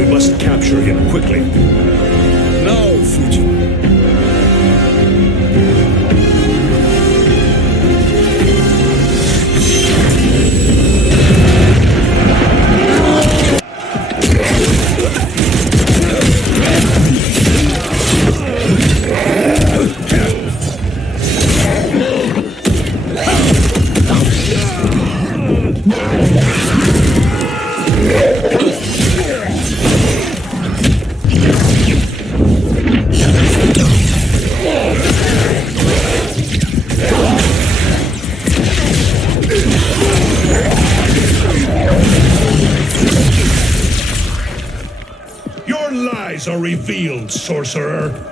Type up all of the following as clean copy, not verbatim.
We must capture him quickly. Now, Fujin. Your lies are revealed, sorcerer.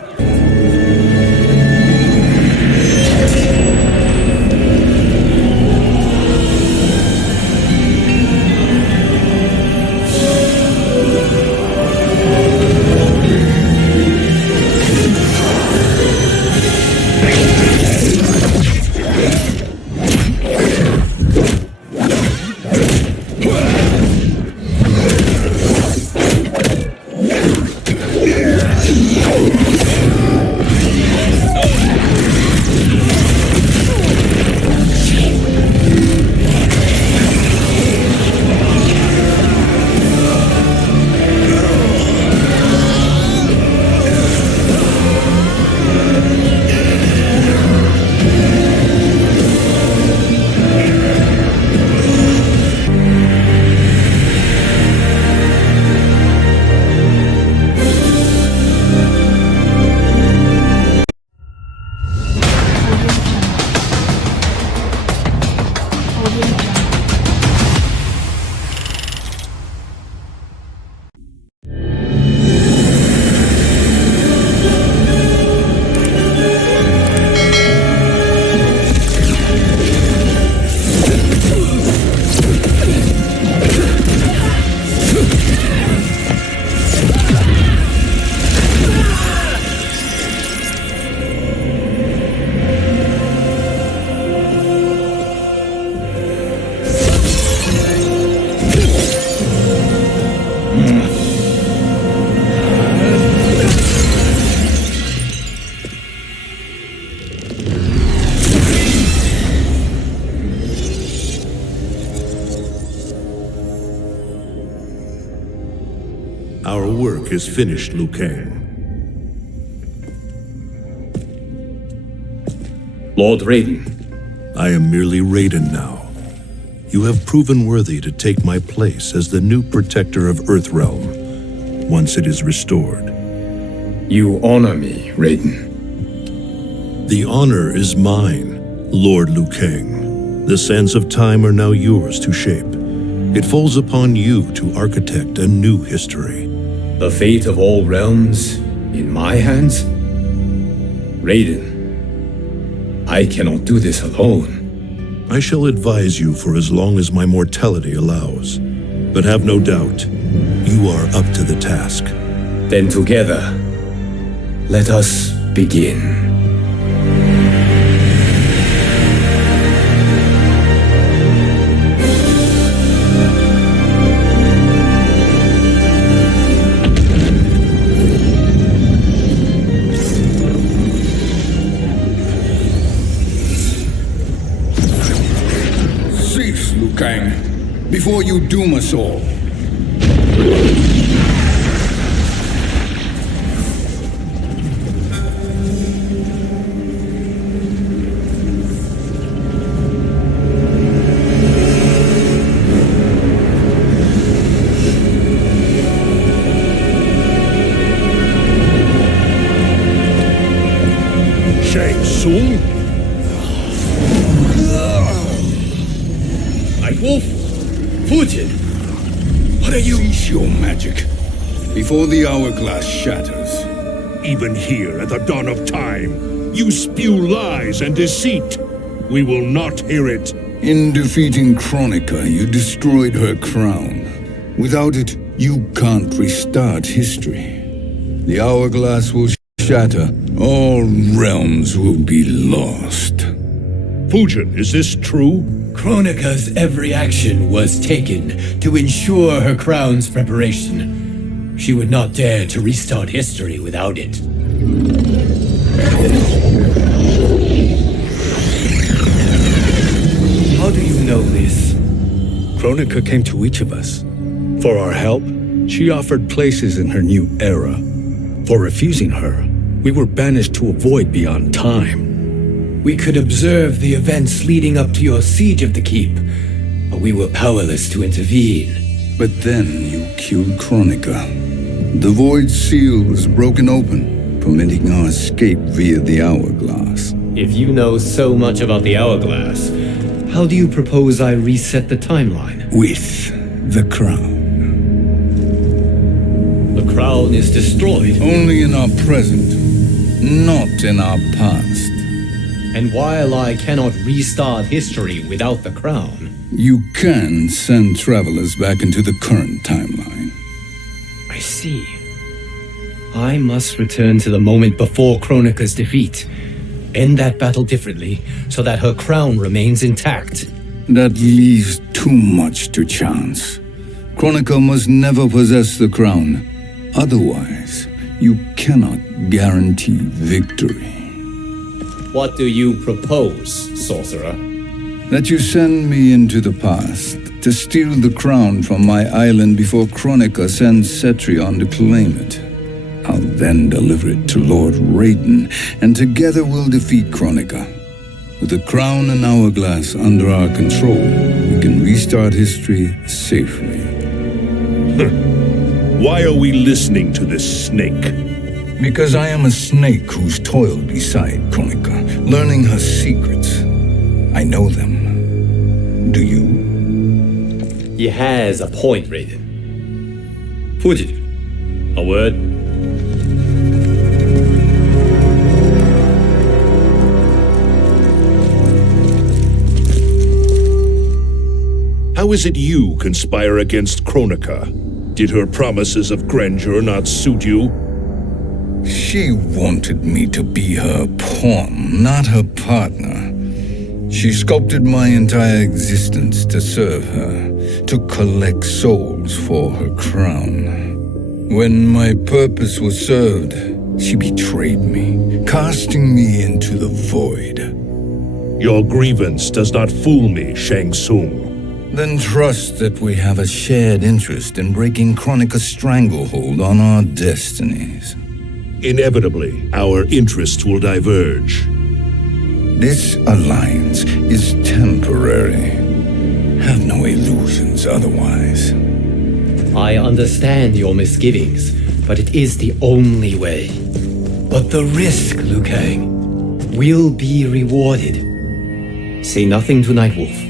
Our work is finished, Liu Kang. Lord Raiden. I am merely Raiden now. You have proven worthy to take my place as the new protector of Earthrealm, once it is restored. You honor me, Raiden. The honor is mine, Lord Liu Kang. The sands of time are now yours to shape. It falls upon you to architect a new history. The fate of all realms in my hands? Raiden, I cannot do this alone. I shall advise you for as long as my mortality allows. But have no doubt, you are up to the task. Then together, let us begin. Cease, Liu Kang, before you doom us all. Shang Tsung? Wolf? Fujin! What are you? Cease your magic, before the hourglass shatters. Even here at the dawn of time, you spew lies and deceit. We will not hear it. In defeating Kronika, you destroyed her crown. Without it, you can't restart history. The hourglass will shatter. All realms will be lost. Fujin, is this true? Kronika's every action was taken to ensure her crown's preparation. She would not dare to restart history without it. How do you know this? Kronika came to each of us. For our help, she offered places in her new era. For refusing her, we were banished to a void beyond time. We could observe the events leading up to your siege of the keep, but we were powerless to intervene. But then you killed Kronika. The void seal was broken open, permitting our escape via the hourglass. If you know so much about the hourglass, how do you propose I reset the timeline? With the crown. The crown is destroyed. Only in our present, not in our past. And while I cannot restart history without the crown, You can send travelers back into the current timeline. I see. I must return to the moment before Kronika's defeat. End that battle differently, so that her crown remains intact. That leaves too much to chance. Kronika must never possess the crown. Otherwise, you cannot guarantee victory. What do you propose, sorcerer? That you send me into the past to steal the crown from my island before Kronika sends Cetrion to claim it. I'll then deliver it to Lord Raiden, and together we'll defeat Kronika. With the crown and hourglass under our control, we can restart history safely. Why are we listening to this snake? Because I am a snake who's toiled beside Kronika, learning her secrets. I know them. Do you? He has a point, Raiden. Fujin, a word? How is it you conspire against Kronika? Did her promises of grandeur not suit you? She wanted me to be her pawn, not her partner. She sculpted my entire existence to serve her, to collect souls for her crown. When my purpose was served, she betrayed me, casting me into the void. Your grievance does not fool me, Shang Tsung. Then trust that we have a shared interest in breaking Kronika's stranglehold on our destinies. Inevitably, our interests will diverge. This alliance is temporary. Have no illusions otherwise. I understand your misgivings, but it is the only way. But the risk, Liu Kang, will be rewarded. Say nothing to Nightwolf.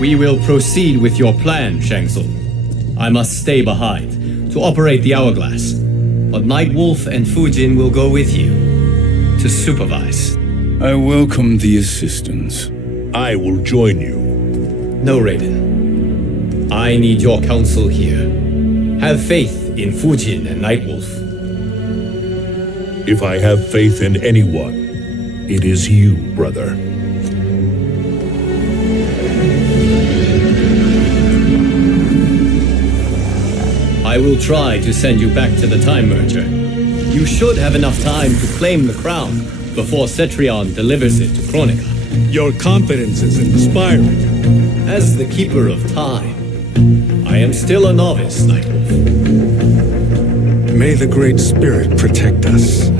We will proceed with your plan, Shang Tsung. I must stay behind to operate the hourglass, but Nightwolf and Fujin will go with you to supervise. I welcome the assistance. I will join you. No, Raiden. I need your counsel here. Have faith in Fujin and Nightwolf. If I have faith in anyone, it is you, brother. I will try to send you back to the Time Merger. You should have enough time to claim the crown before Cetrion delivers it to Kronika. Your confidence is inspiring. As the Keeper of Time, I am still a novice, Nightwolf. May the Great Spirit protect us.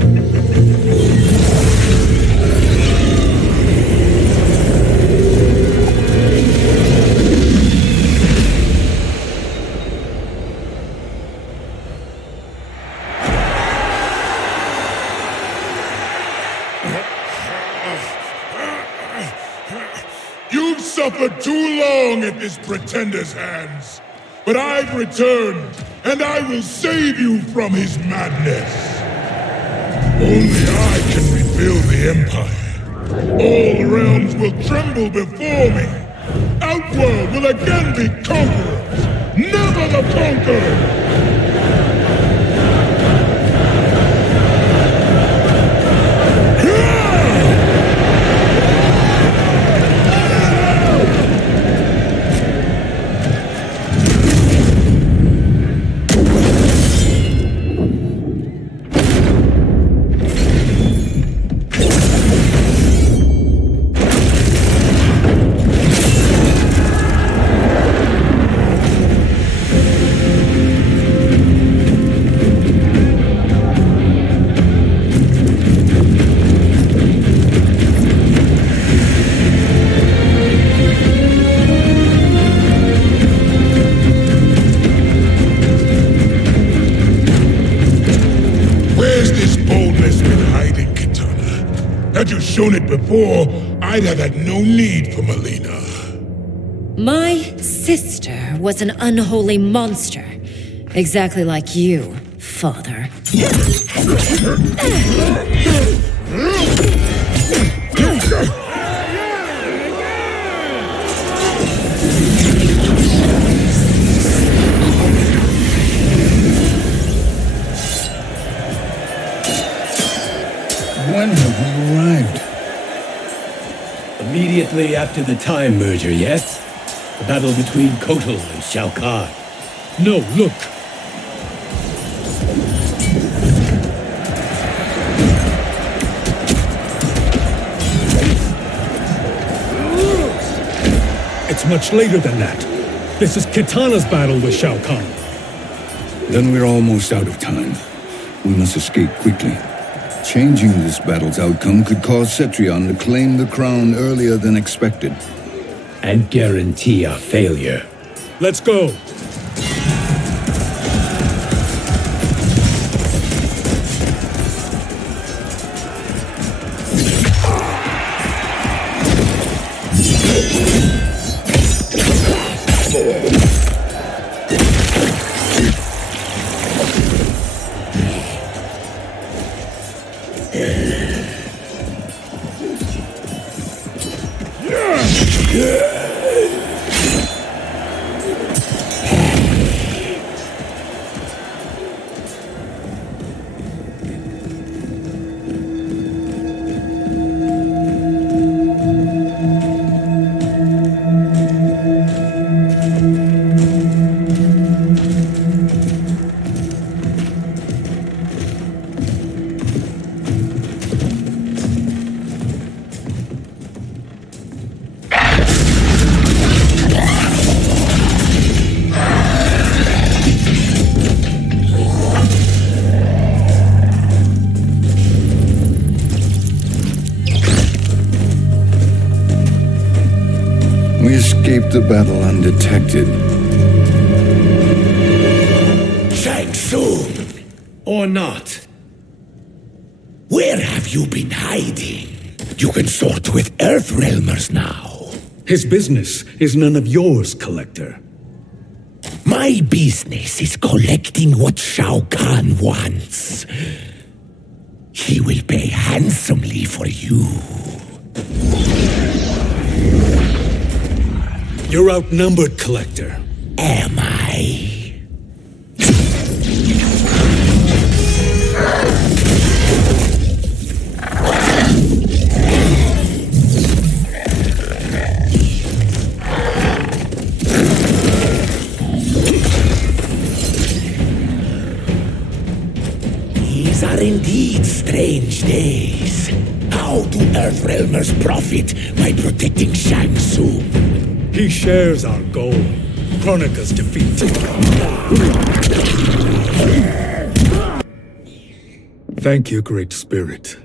You've suffered too long at this pretender's hands. But I've returned, and I will save you from his madness. Only I can rebuild the Empire. All realms will tremble before me. Outworld will again be conquerors, never the conquered! shown it before, I'd have had no need for Melina. My sister was an unholy monster. Exactly like you, father. When have we arrived? Immediately after the time merger, yes? The battle between Kotal and Shao Kahn. No, look. It's much later than that. This is Kitana's battle with Shao Kahn. Then we're almost out of time. We must escape quickly. Changing this battle's outcome could cause Cetrion to claim the crown earlier than expected. And guarantee our failure. Let's go. We escaped the battle undetected. Shang Tsung, Or not. where have you been hiding? You can sort with Earthrealmers now. His business is none of yours, Collector. My business is collecting what Shao Kahn wants. He will pay handsomely for you. You're outnumbered, Collector. Am I? These are indeed strange days. How do Earthrealmers profit by protecting Shang Tsung? He shares our goal. Kronika's defeat. Thank you, Great Spirit.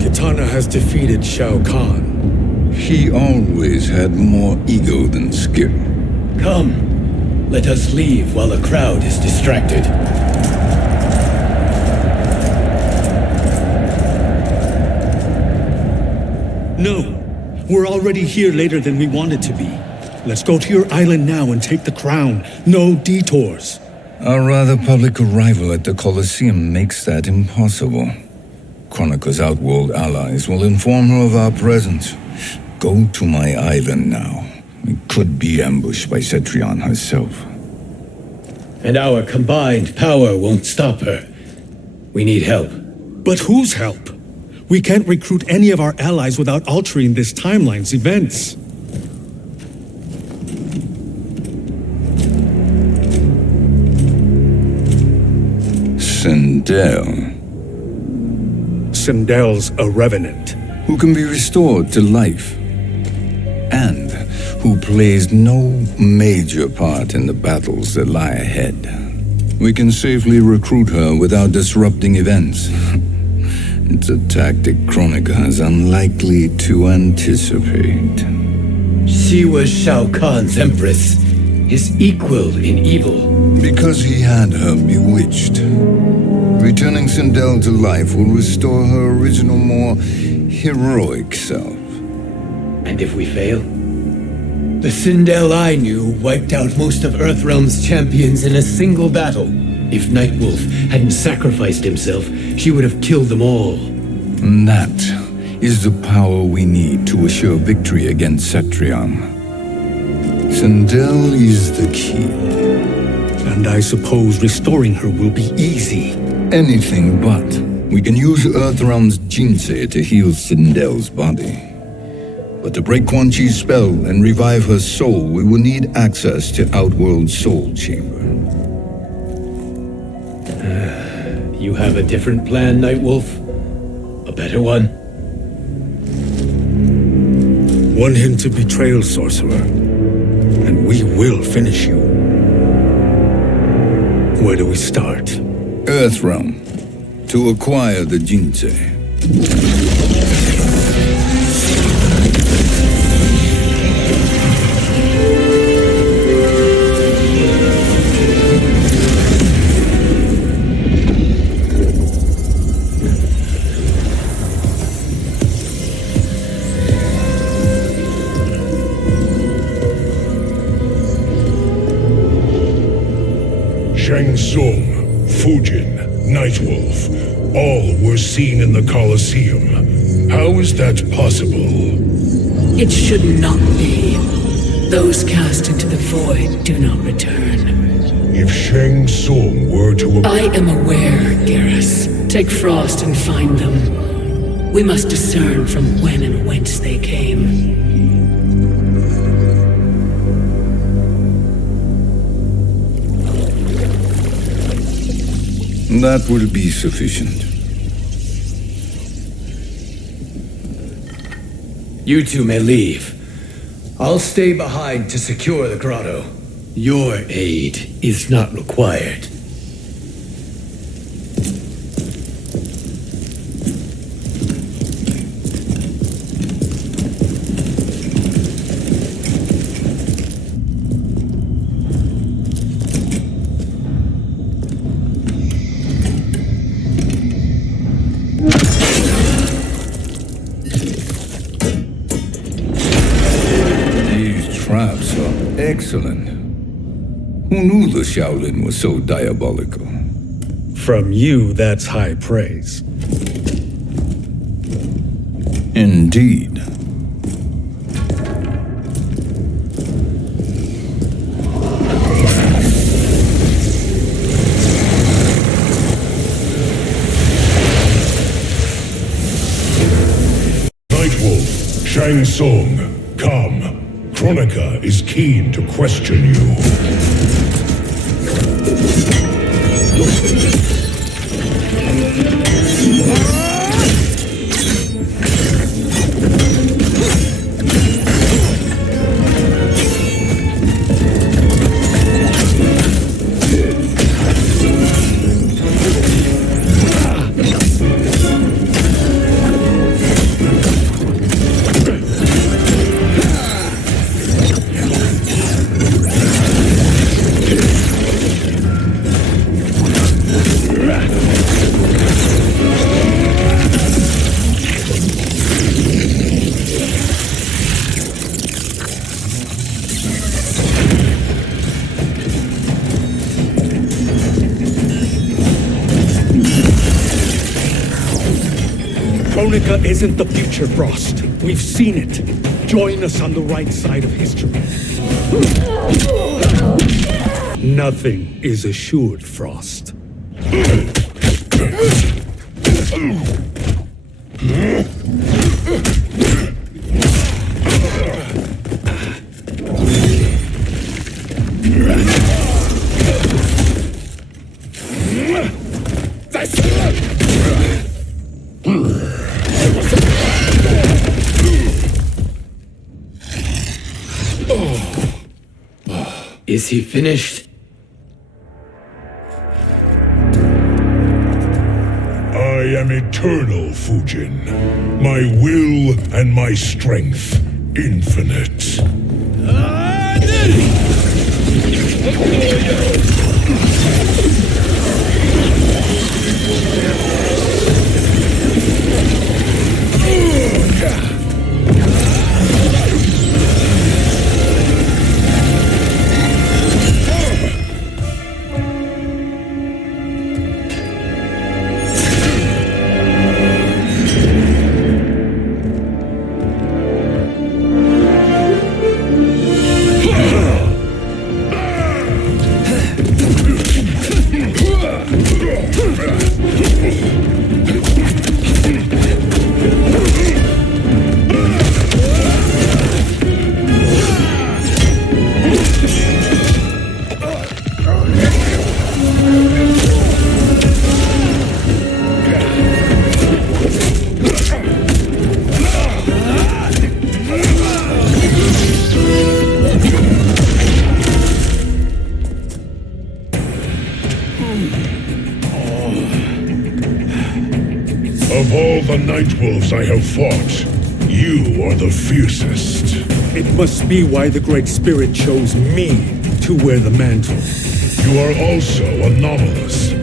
Kitana has defeated Shao Kahn. He always had more ego than skill. Come, let us leave while the crowd is distracted. No, we're already here later than we wanted to be. Let's go to your island now and take the crown. No detours. Our rather public arrival at the Colosseum makes that impossible. Kronika's outworld allies will inform her of our presence. Go to my island now. We could be ambushed by Cetrion herself. And our combined power won't stop her. We need help. But whose help? We can't recruit any of our allies without altering this timeline's events. Sindel. Sindel's a revenant. who can be restored to life, and who plays no major part in the battles that lie ahead. We can safely recruit her without disrupting events. It's a tactic Kronika is unlikely to anticipate. She was Shao Kahn's empress, his equal in evil. Because he had her bewitched. Returning Sindel to life will restore her original, more heroic self. And if we fail? The Sindel I knew wiped out most of Earthrealm's champions in a single battle. If Nightwolf hadn't sacrificed himself, she would have killed them all. And that is the power we need to assure victory against Cetrion. Sindel is the key. And I suppose restoring her will be easy. Anything but. We can use Earthrealm's Jinsei to heal Sindel's body. But to break Quan Chi's spell and revive her soul, we will need access to Outworld's Soul Chamber. You have a different plan, Nightwolf? A better one? One hint of betrayal, sorcerer, and we will finish you. Where do we start? Earthrealm. To acquire the Jinsei. Shang Tsung, Fujin, Nightwolf, all were seen in the Colosseum. How is that possible? It should not be. Those cast into the void do not return. If Shang Tsung were to... I am aware, Garrus. Take Frost and find them. We must discern from when and whence they came. That will be sufficient. You two may leave. I'll stay behind to secure the grotto. Your aid is not required. Excellent. Who knew the Shaolin was so diabolical? From you, that's high praise. Indeed. Nightwolf, Shang Tsung, come. Kronika is keen to question you. Kronika isn't the future, Frost. We've seen it. Join us on the right side of history. Nothing is assured, Frost. Is he finished? I am eternal, Fujin. My will and my strength infinite. Of all the Nightwolves I have fought, you are the fiercest. It must be why the Great Spirit chose me to wear the mantle. You are also anomalous.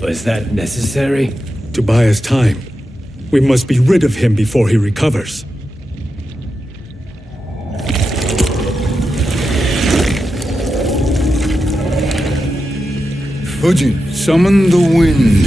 Was that necessary? To buy us time. We must be rid of him before he recovers. Fujin, summon the wind.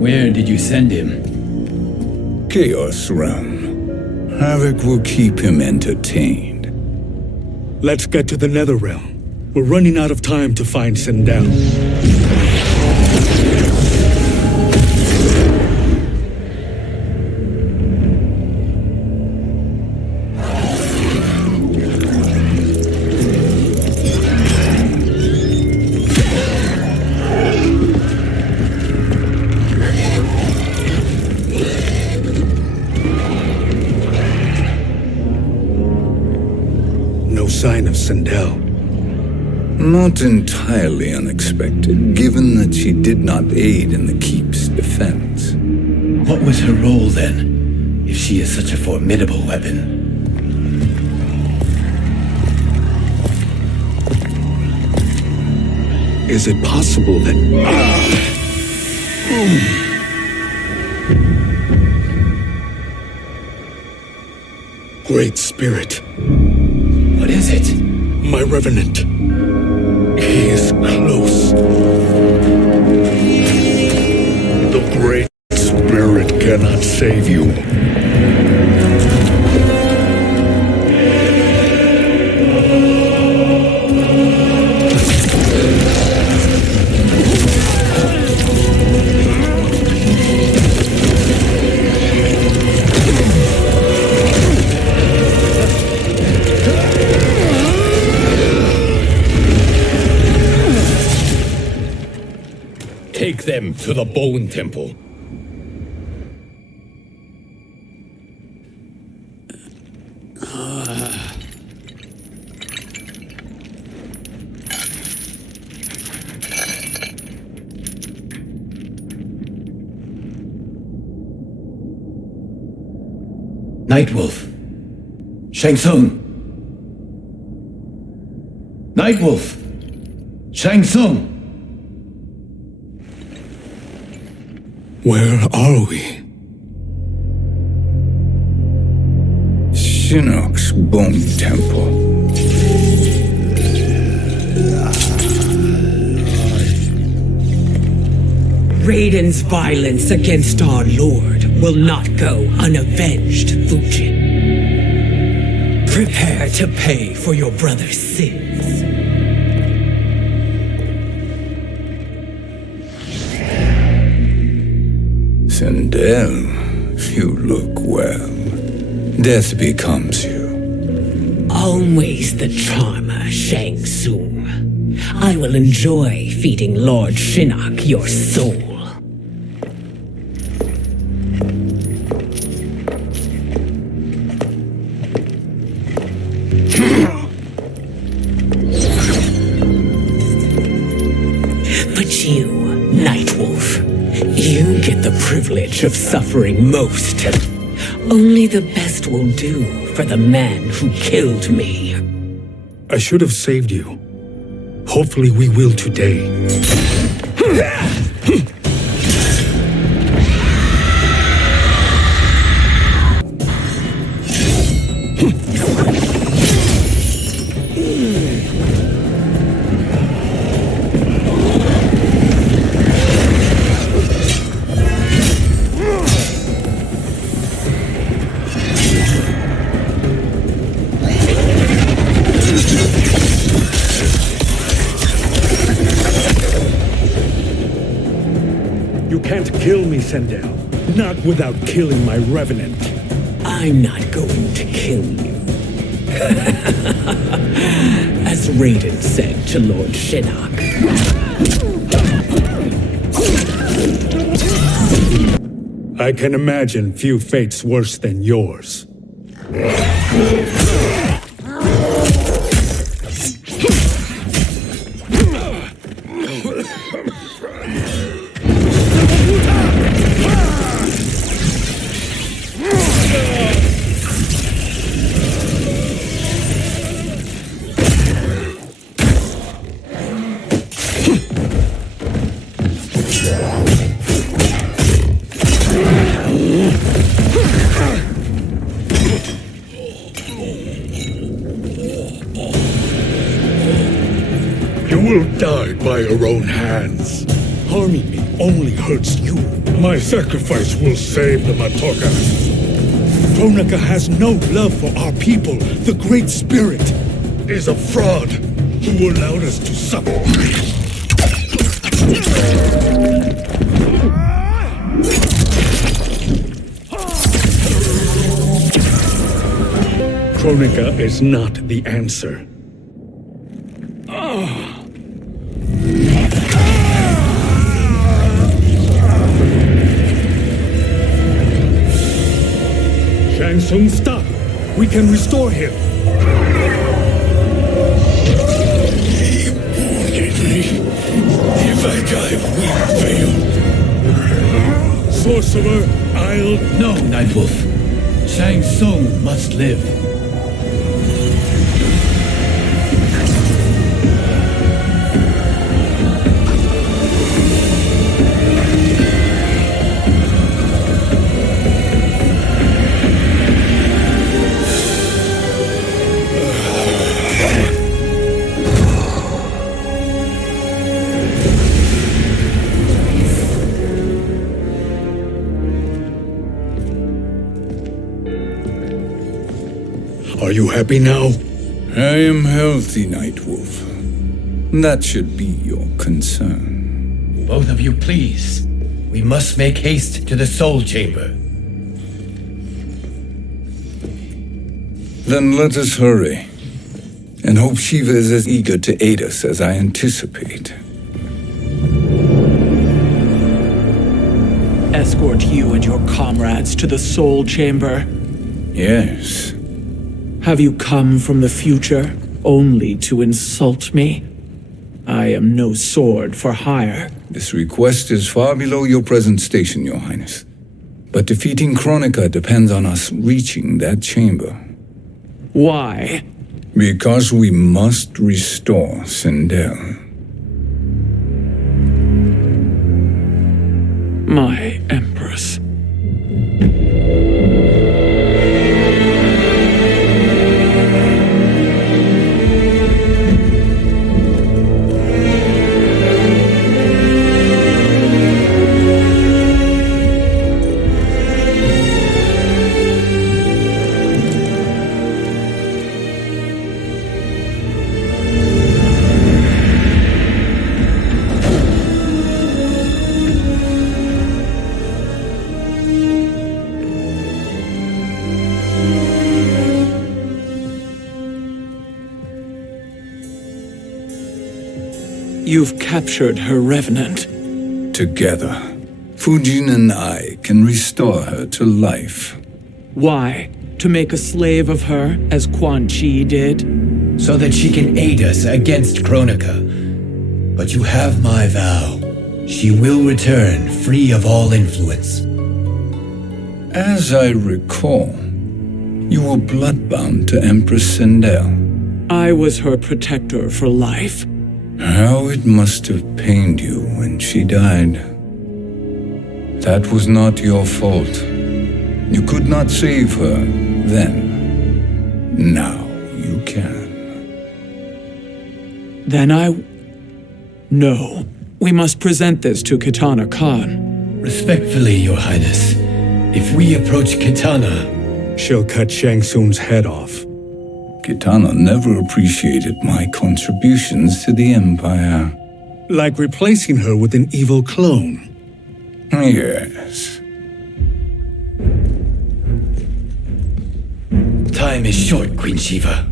Where did you send him? Chaos Realm. Havoc will keep him entertained. Let's get to the Netherrealm. We're running out of time to find Sindel. Sign of Sindel. Not entirely unexpected, given that she did not aid in the Keep's defense. What was her role then, if she is such a formidable weapon? Is it possible that... Great Spirit. What is it? My Revenant. He is close. The Great Spirit cannot save you. Take them to the Bone Temple. Nightwolf. Shang Tsung. Nightwolf. Shang Tsung. Where are we? Shinnok's Bone Temple. Raiden's violence against our lord will not go unavenged, Fujin. Prepare to pay for your brother's sins. Sindel, you look well. Death becomes you. Always the charmer, Shang Tsung. I will enjoy feeding Lord Shinnok your soul. But you, Nightwolf, you get the privilege of suffering most. Only the best will do for the man who killed me. I should have saved you. Hopefully we will today. You can't kill me, Sindel. Not without killing my revenant. I'm not going to kill you. As Raiden said to Lord Shinnok. I can imagine few fates worse than yours. You will die by your own hands. Harming me only hurts you. My sacrifice will save the Matoka. Kronika has no love for our people. The Great Spirit Is a fraud who allowed us to suffer. Kronika is not the answer. Shang Tsung, stop! We can restore him! He wounded me. If I die, we fail. Sorcerer, I'll... No, Nightwolf. Shang Tsung must live. Are you happy now? I am healthy, Nightwolf. That should be your concern. Both of you, please. We must make haste to the Soul Chamber. Then let us hurry. And hope Shiva is as eager to aid us as I anticipate. Escort you and your comrades to the Soul Chamber. Yes. Have you come from the future only to insult me? I am no sword for hire. This request is far below your present station, Your Highness. But defeating Kronika depends on us reaching that chamber. Why? Because we must restore Sindel. My Empress. You've captured her revenant. Together, Fujin and I can restore her to life. Why? To make a slave of her, as Quan Chi did? So that she can aid us against Kronika. But you have my vow. She will return free of all influence. As I recall, you were bloodbound to Empress Sindel. I was her protector for life. How it must have pained you when she died. That was not your fault. You could not save her then. Now you can. Then No. We must present this to Kitana Khan. Respectfully, Your Highness, if we approach Kitana, She'll cut Shang Tsung's head off. Kitana never appreciated my contributions to the Empire. Like replacing her with an evil clone. Yes. Time is short, Queen Shiva.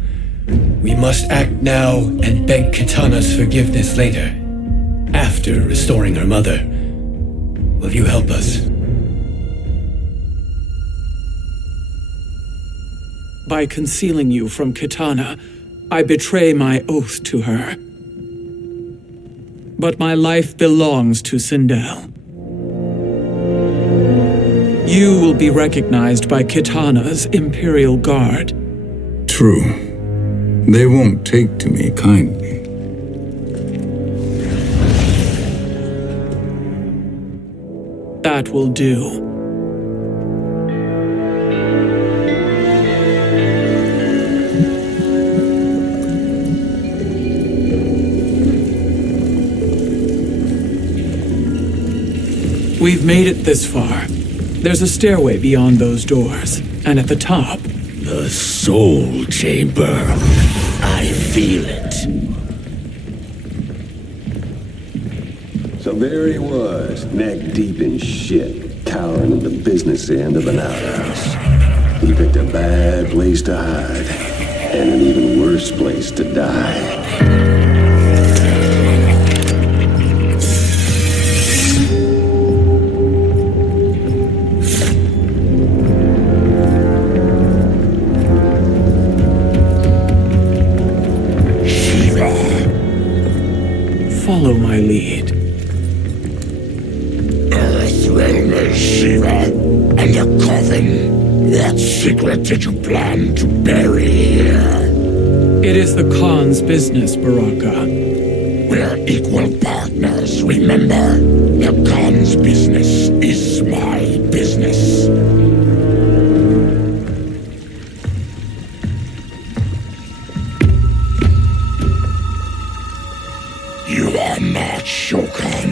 We must act now and beg Kitana's forgiveness later, after restoring her mother. Will you help us? By concealing you from Kitana, I betray my oath to her. But my life belongs to Sindel. You will be recognized by Kitana's Imperial Guard. True. They won't take to me kindly. That will do. We've made it this far. There's a stairway beyond those doors, and at the top... The Soul Chamber. I feel it. So there he was, neck deep in shit, cowering in the business end of an outhouse. He picked a bad place to hide, and an even worse place to die. Follow my lead. Earthrealmer Shiva, and a coffin. What secret did you plan to bury here? It is the Khan's business, Baraka. We're equal partners, remember? The Khan's business is my business. You are not Shokan.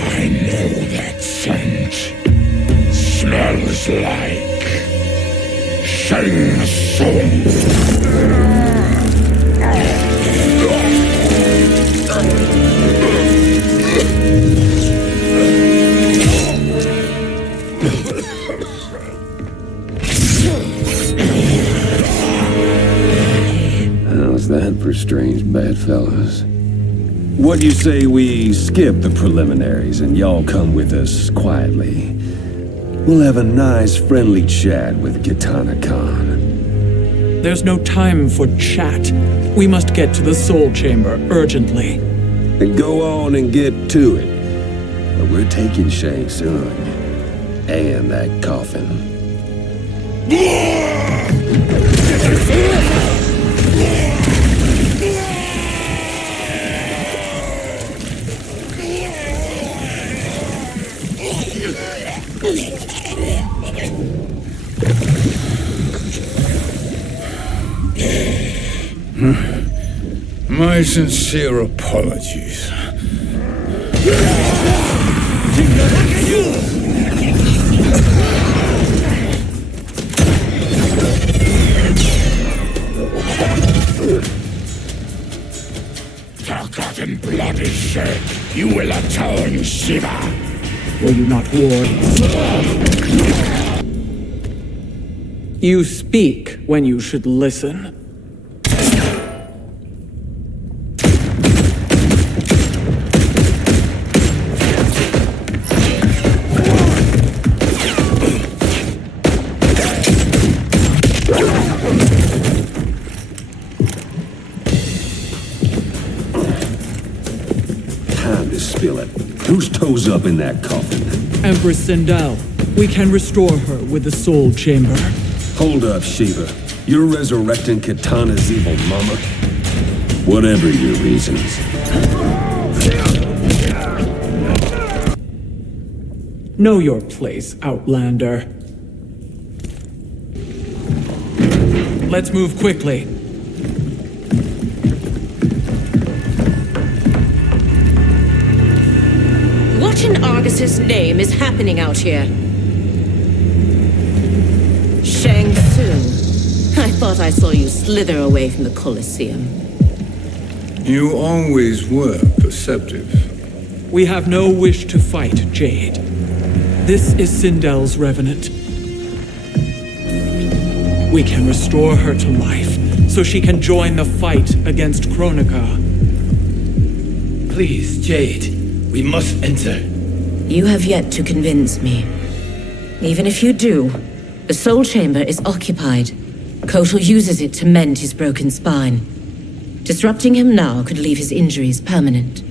I know that scent. Smells like Shang Tsung. How's that for strange bedfellows? What do you say we skip the preliminaries and y'all come with us quietly? We'll have a nice friendly chat with Kitana Khan. There's no time for chat. We must get to the Soul Chamber urgently. Then go on and get to it. But we're taking Shang Tsung. And that coffin. My sincere apologies. Forgotten blood is shed. You will atone, Shiva. Will you not ward? You speak when you should listen. feel it. Whose toes up in that coffin? Empress Sindel. We can restore her with the soul chamber. Hold up, Shiva. You're resurrecting Kitana's evil mama? Whatever your reasons. Know your place, Outlander. Let's move quickly. What in Argus's name is happening out here? Shang Tsung. I thought I saw you slither away from the Colosseum. You always were perceptive. We have no wish to fight, Jade. This is Sindel's revenant. We can restore her to life, so she can join the fight against Kronika. Please, Jade, we must enter. You have yet to convince me. Even if you do, the soul chamber is occupied. Kotal uses it to mend his broken spine. Disrupting him now could leave his injuries permanent.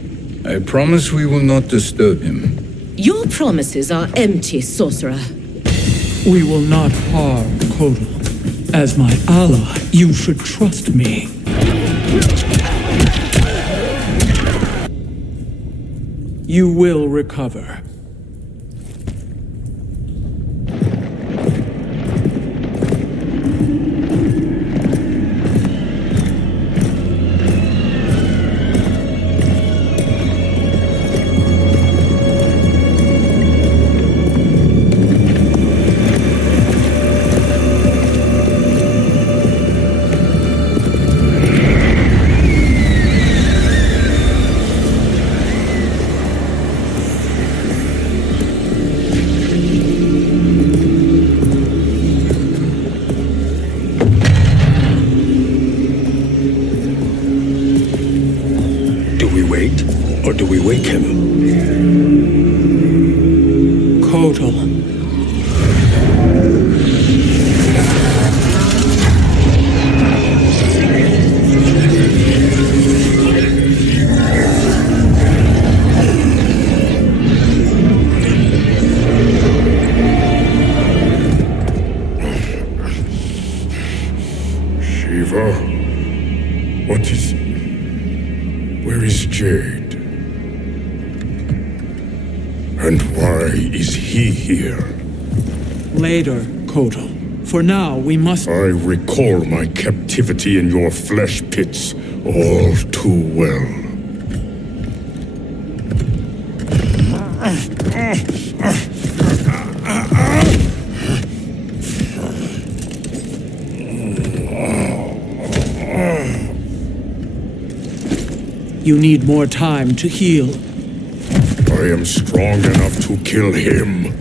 I promise we will not disturb him. Your promises are empty, sorcerer. We will not harm Kotal. As my ally, you should trust me. You will recover. Or do we wake him? Kotal. Shiva? What is... Where is Jade? And why is he here? Later, Kotal. For now, we must... I recall my captivity in your flesh pits all too well. You need more time to heal. I am strong enough to kill him.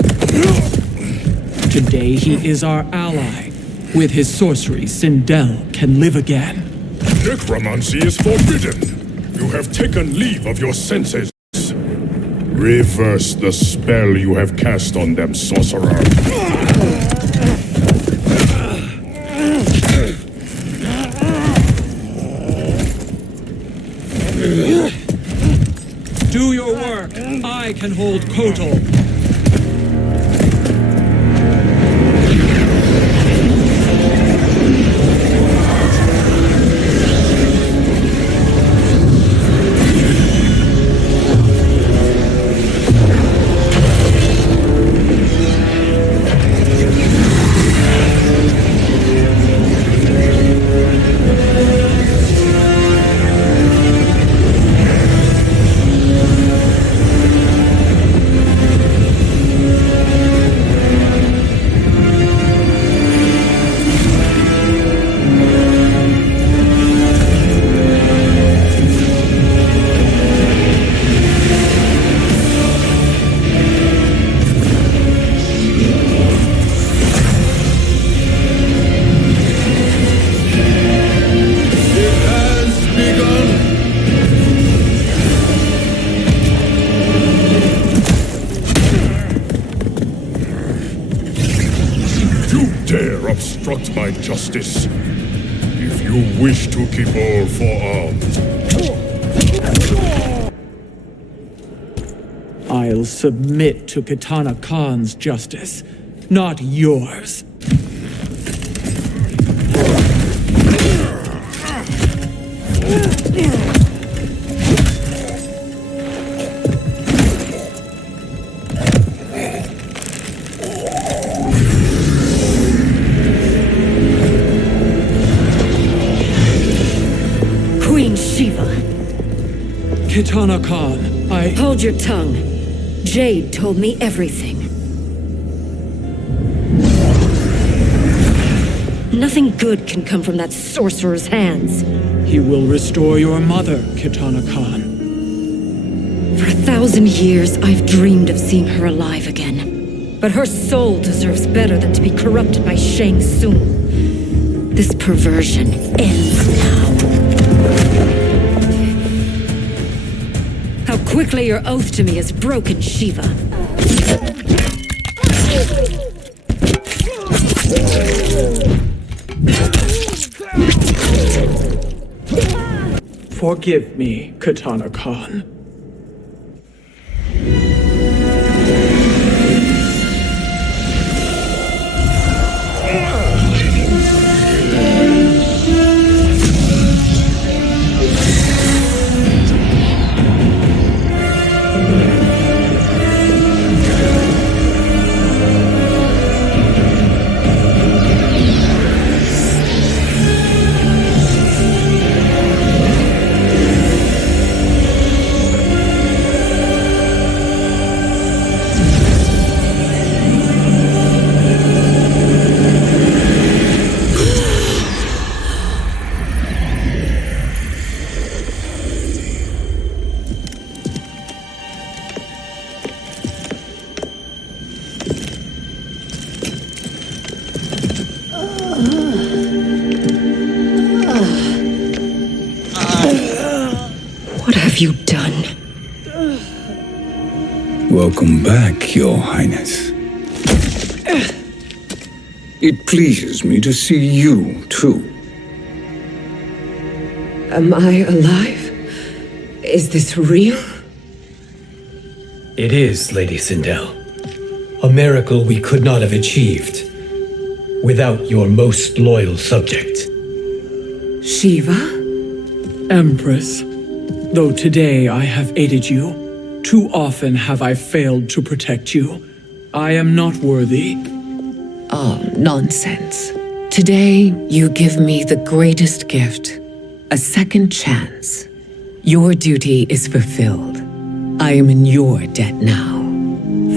Today he is our ally. With his sorcery, Sindel can live again. Necromancy is forbidden. You have taken leave of your senses. Reverse the spell you have cast on them, sorcerer. Do your work. I can hold Kotal. Obstruct my justice. If you wish to keep all forearmed. I'll submit to Kitana Khan's justice, not yours. Queen Shiva. Kitana Khan, Hold your tongue. Jade told me everything. Nothing good can come from that sorcerer's hands. He will restore your mother, Kitana Khan. For 1,000 years, I've dreamed of seeing her alive again. But her soul deserves better than to be corrupted by Shang Tsung. This perversion ends now. How quickly your oath to me is broken, Shiva. Forgive me, Kitana Khan. What have you done? Welcome back, Your Highness. It pleases me to see you, too. Am I alive? Is this real? It is, Lady Sindel. A miracle we could not have achieved without your most loyal subject. Shiva? Empress, though today I have aided you, too often have I failed to protect you. I am not worthy. Oh, nonsense. Today, you give me the greatest gift, a second chance. Your duty is fulfilled. I am in your debt now.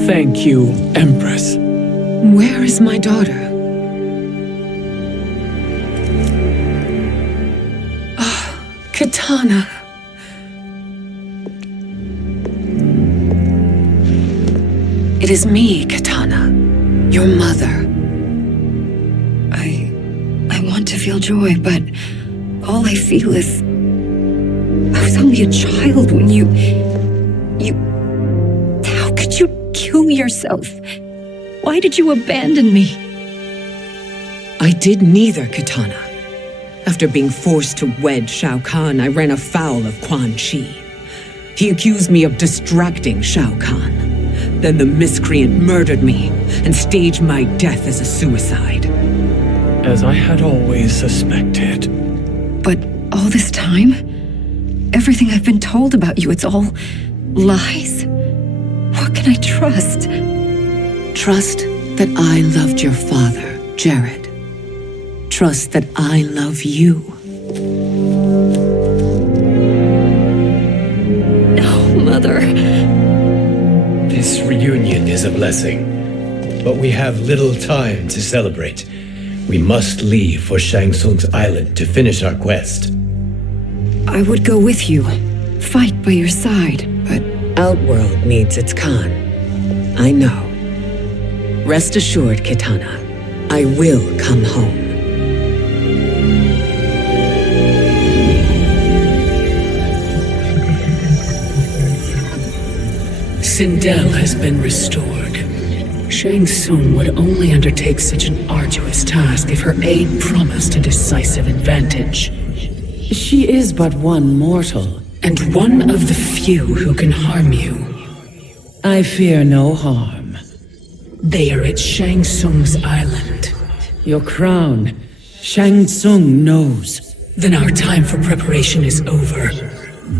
Thank you, Empress. Where is my daughter? Kitana. It is me, Kitana, your mother. I want to feel joy, but all I feel is... I was only a child when you... How could you kill yourself? Why did you abandon me? I did neither, Kitana. After being forced to wed Shao Kahn, I ran afoul of Quan Chi. He accused me of distracting Shao Kahn. Then the miscreant murdered me and staged my death as a suicide. As I had always suspected. But all this time? Everything I've been told about you, it's all lies? What can I trust? Trust that I loved your father, Jared. Trust that I love you. No, Mother. This reunion is a blessing, but we have little time to celebrate. We must leave for Shang Tsung's island to finish our quest. I would go with you, fight by your side, but... Outworld needs its Khan. I know. Rest assured, Kitana, I will come home. Sindel has been restored. Shang Tsung would only undertake such an arduous task if her aid promised a decisive advantage. She is but one mortal, and one of the few who can harm you. I fear no harm. They are at Shang Tsung's island. Your crown. Shang Tsung knows. Then our time for preparation is over.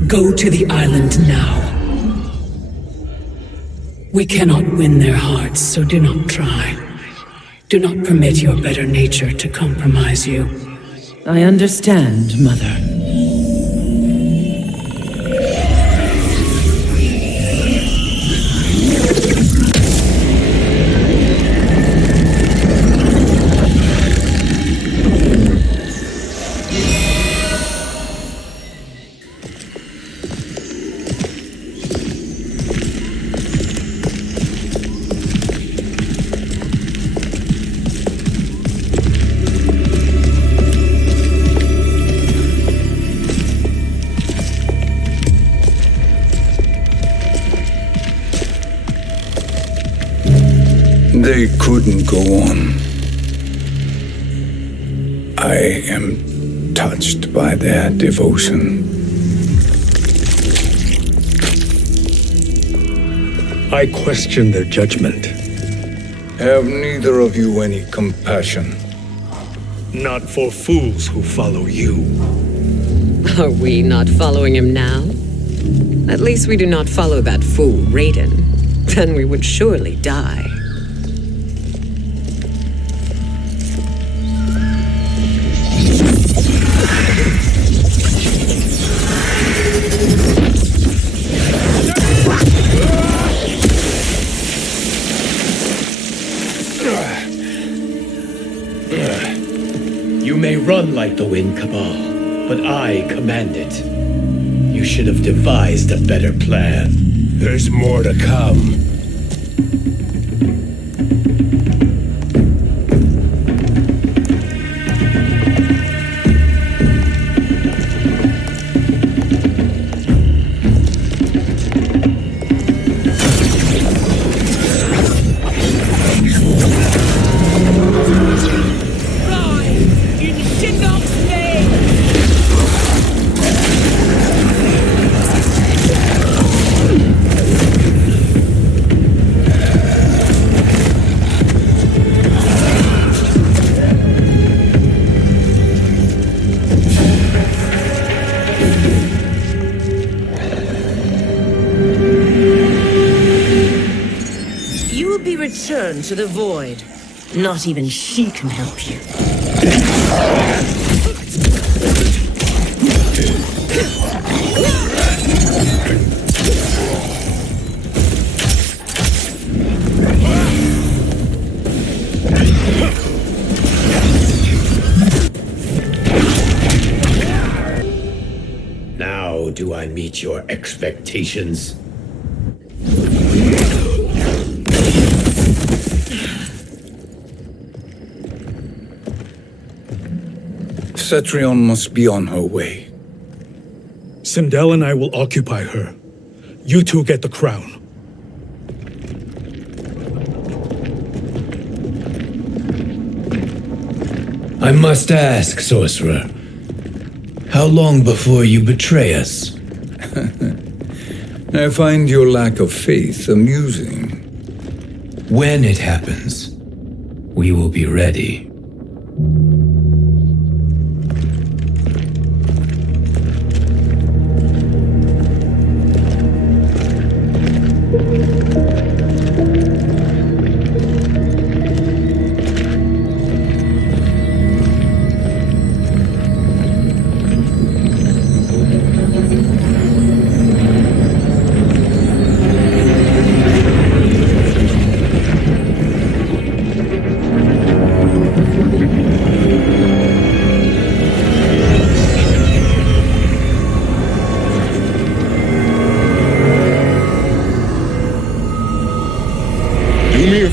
Go to the island now. We cannot win their hearts, so do not try. Do not permit your better nature to compromise you. I understand, Mother. They couldn't go on. I am touched by their devotion. I question their judgment. Have neither of you any compassion? Not for fools who follow you. Are we not following him now? At least we do not follow that fool, Raiden. Then we would surely die. You may run like the wind, Cabal, but I command it. You should have devised a better plan. There's more to come. Return to the void. Not even she can help you. Now do I meet your expectations? Cetrion must be on her way. Sindel and I will occupy her. You two get the crown. I must ask, sorcerer. How long before you betray us? I find your lack of faith amusing. When it happens, we will be ready.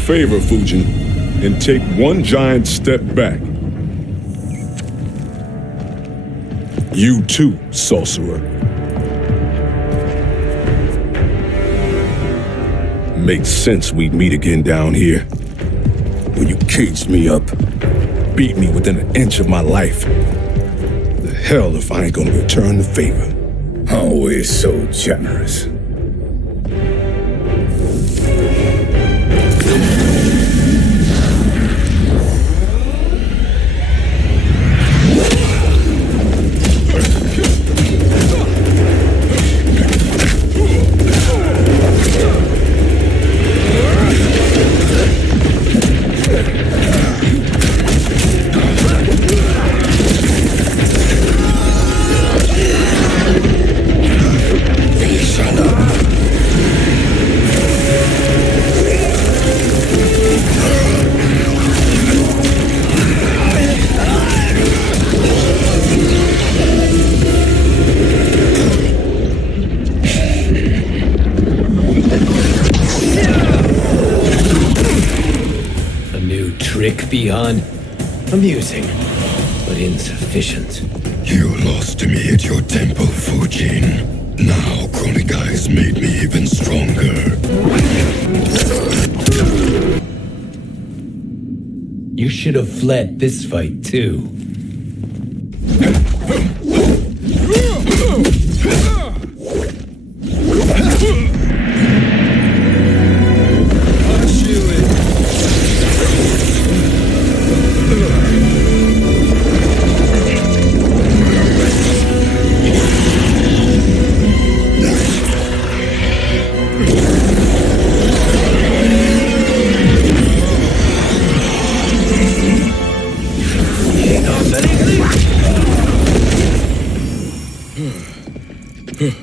Favor, Fujin, and take one giant step back. You too, sorcerer. Makes sense we'd meet again down here. When you caged me up, beat me within an inch of my life. The hell if I ain't gonna return the favor. Always so generous. Han. Amusing, but insufficient. You lost to me at your temple, Fujin. Now Kronika has made me even stronger. You should have fled this fight, too.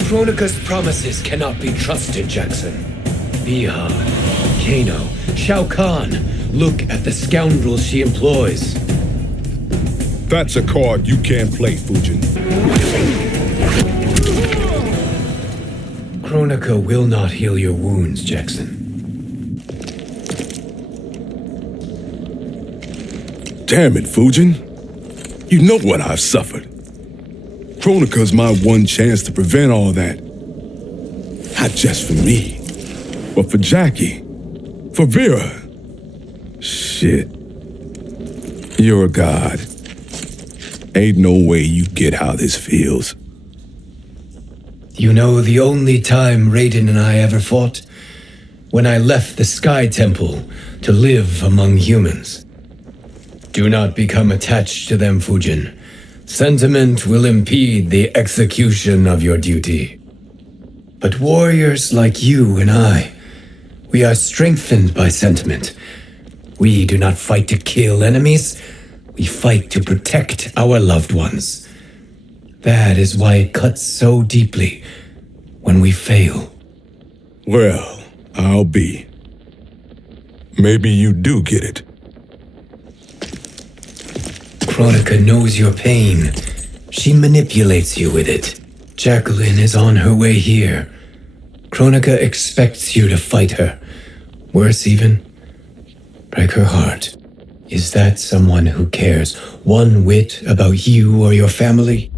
Kronika's promises cannot be trusted, Jackson. Biha, Kano, Shao Kahn, look at the scoundrels she employs. That's a card you can't play, Fujin. Kronika will not heal your wounds, Jackson. Damn it, Fujin. You know what I've suffered. Kronika's my one chance to prevent all that. Not just for me, but for Jackie, for Vera. Shit. You're a god. Ain't no way you get how this feels. You know the only time Raiden and I ever fought? When I left the Sky Temple to live among humans. Do not become attached to them, Fujin. Sentiment will impede the execution of your duty. But warriors like you and I, we are strengthened by sentiment. We do not fight to kill enemies. We fight to protect our loved ones. That is why it cuts so deeply when we fail. Well, I'll be. Maybe you do get it. Kronika knows your pain. She manipulates you with it. Jacqueline is on her way here. Kronika expects you to fight her. Worse even, break her heart. Is that someone who cares one whit about you or your family?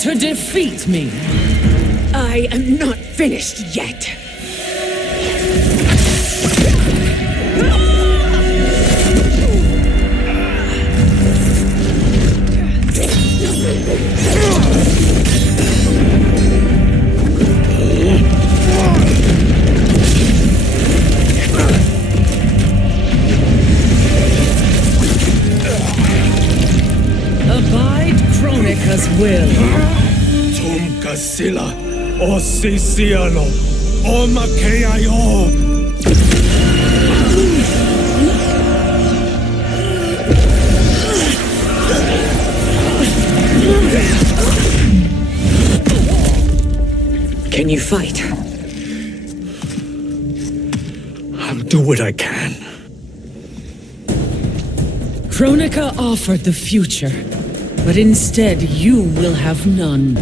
To defeat me. I am not finished yet. Abide Kronika's will. Sila, o Sisiano, o Makeayo. Can you fight? I'll do what I can. Kronika offered the future, but instead you will have none.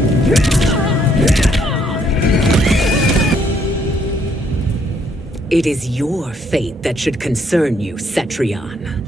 It is your fate that should concern you, Cetrion.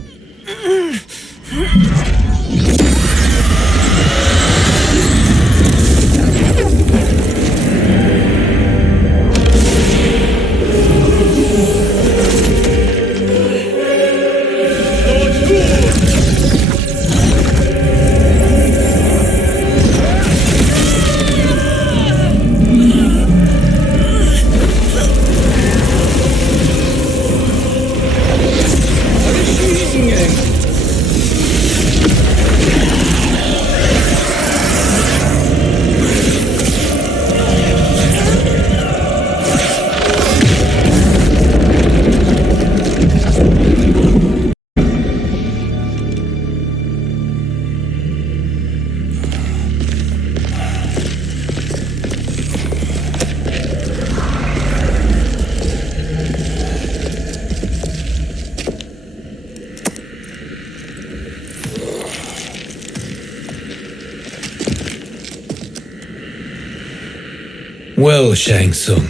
Well, Shang Tsung,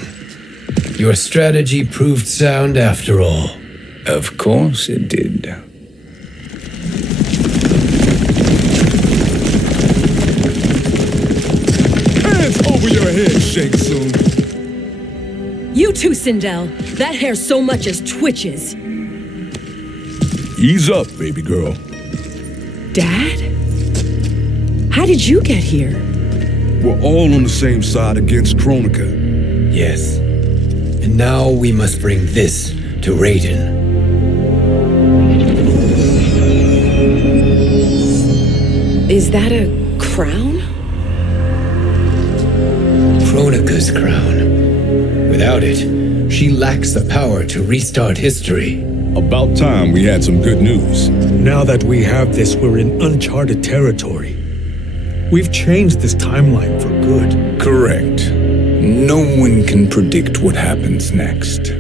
your strategy proved sound after all. Of course it did. Hands over your head, Shang Tsung. You too, Sindel. That hair so much as twitches. Ease up, baby girl. Dad? How did you get here? We're all on the same side against Kronika. Yes. And now we must bring this to Raiden. Is that a crown? Kronika's crown. Without it, she lacks the power to restart history. About time we had some good news. Now that we have this, we're in uncharted territory. We've changed this timeline for good. Correct. No one can predict what happens next.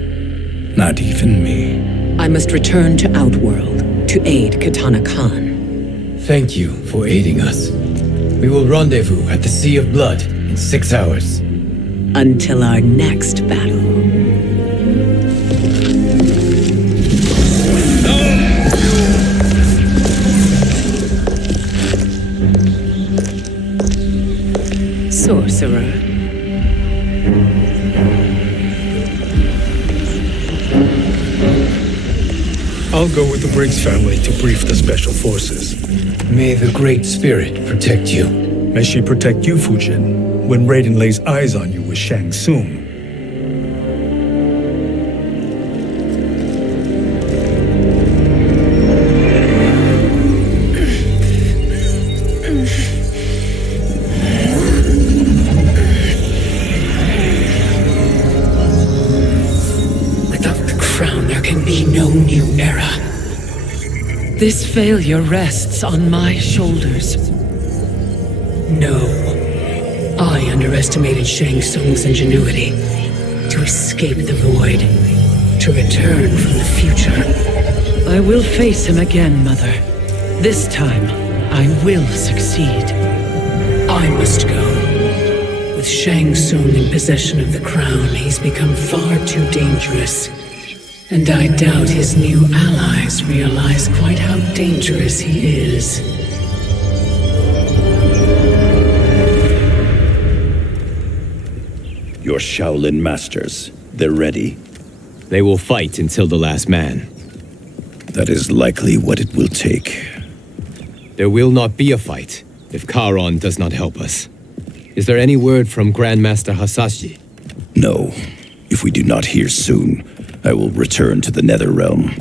Not even me. I must return to Outworld to aid Katana Khan. Thank you for aiding us. We will rendezvous at the Sea of Blood in 6 hours. Until our next battle. Sorcerer. I'll go with the Briggs family to brief the Special Forces. May the Great Spirit protect you. May she protect you, Fujin, when Raiden lays eyes on you with Shang Tsung. This failure rests on my shoulders. No. I underestimated Shang Tsung's ingenuity. To escape the void. To return from the future. I will face him again, Mother. This time, I will succeed. I must go. With Shang Tsung in possession of the crown, he's become far too dangerous. And I doubt his new allies realize quite how dangerous he is. Your Shaolin masters, they're ready. They will fight until the last man. That is likely what it will take. There will not be a fight if Charon does not help us. Is there any word from Grandmaster Hasashi? No. If we do not hear soon, I will return to the Netherrealm.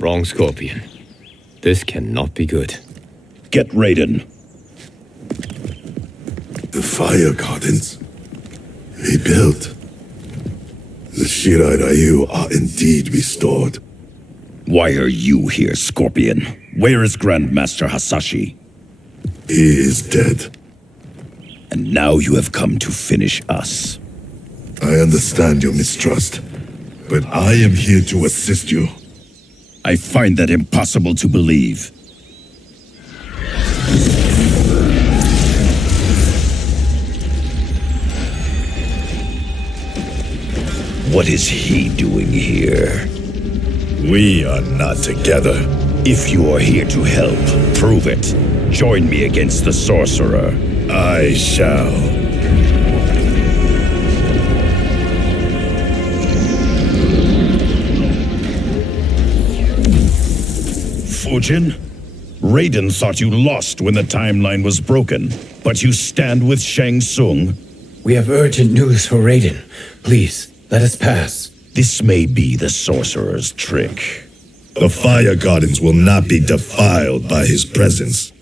Wrong, Scorpion. This cannot be good. Get Raiden. The fire gardens. Rebuilt. The Shirai Ryu are indeed restored. Why are you here, Scorpion? Where is Grandmaster Hasashi? He is dead. And now you have come to finish us. I understand your mistrust, but I am here to assist you. I find that impossible to believe. What is he doing here? We are not together. If you are here to help, prove it. Join me against the sorcerer. I shall. Fujin? Raiden thought you lost when the timeline was broken, but you stand with Shang Tsung. We have urgent news for Raiden. Please, let us pass. This may be the sorcerer's trick. The fire gardens will not be defiled by his presence.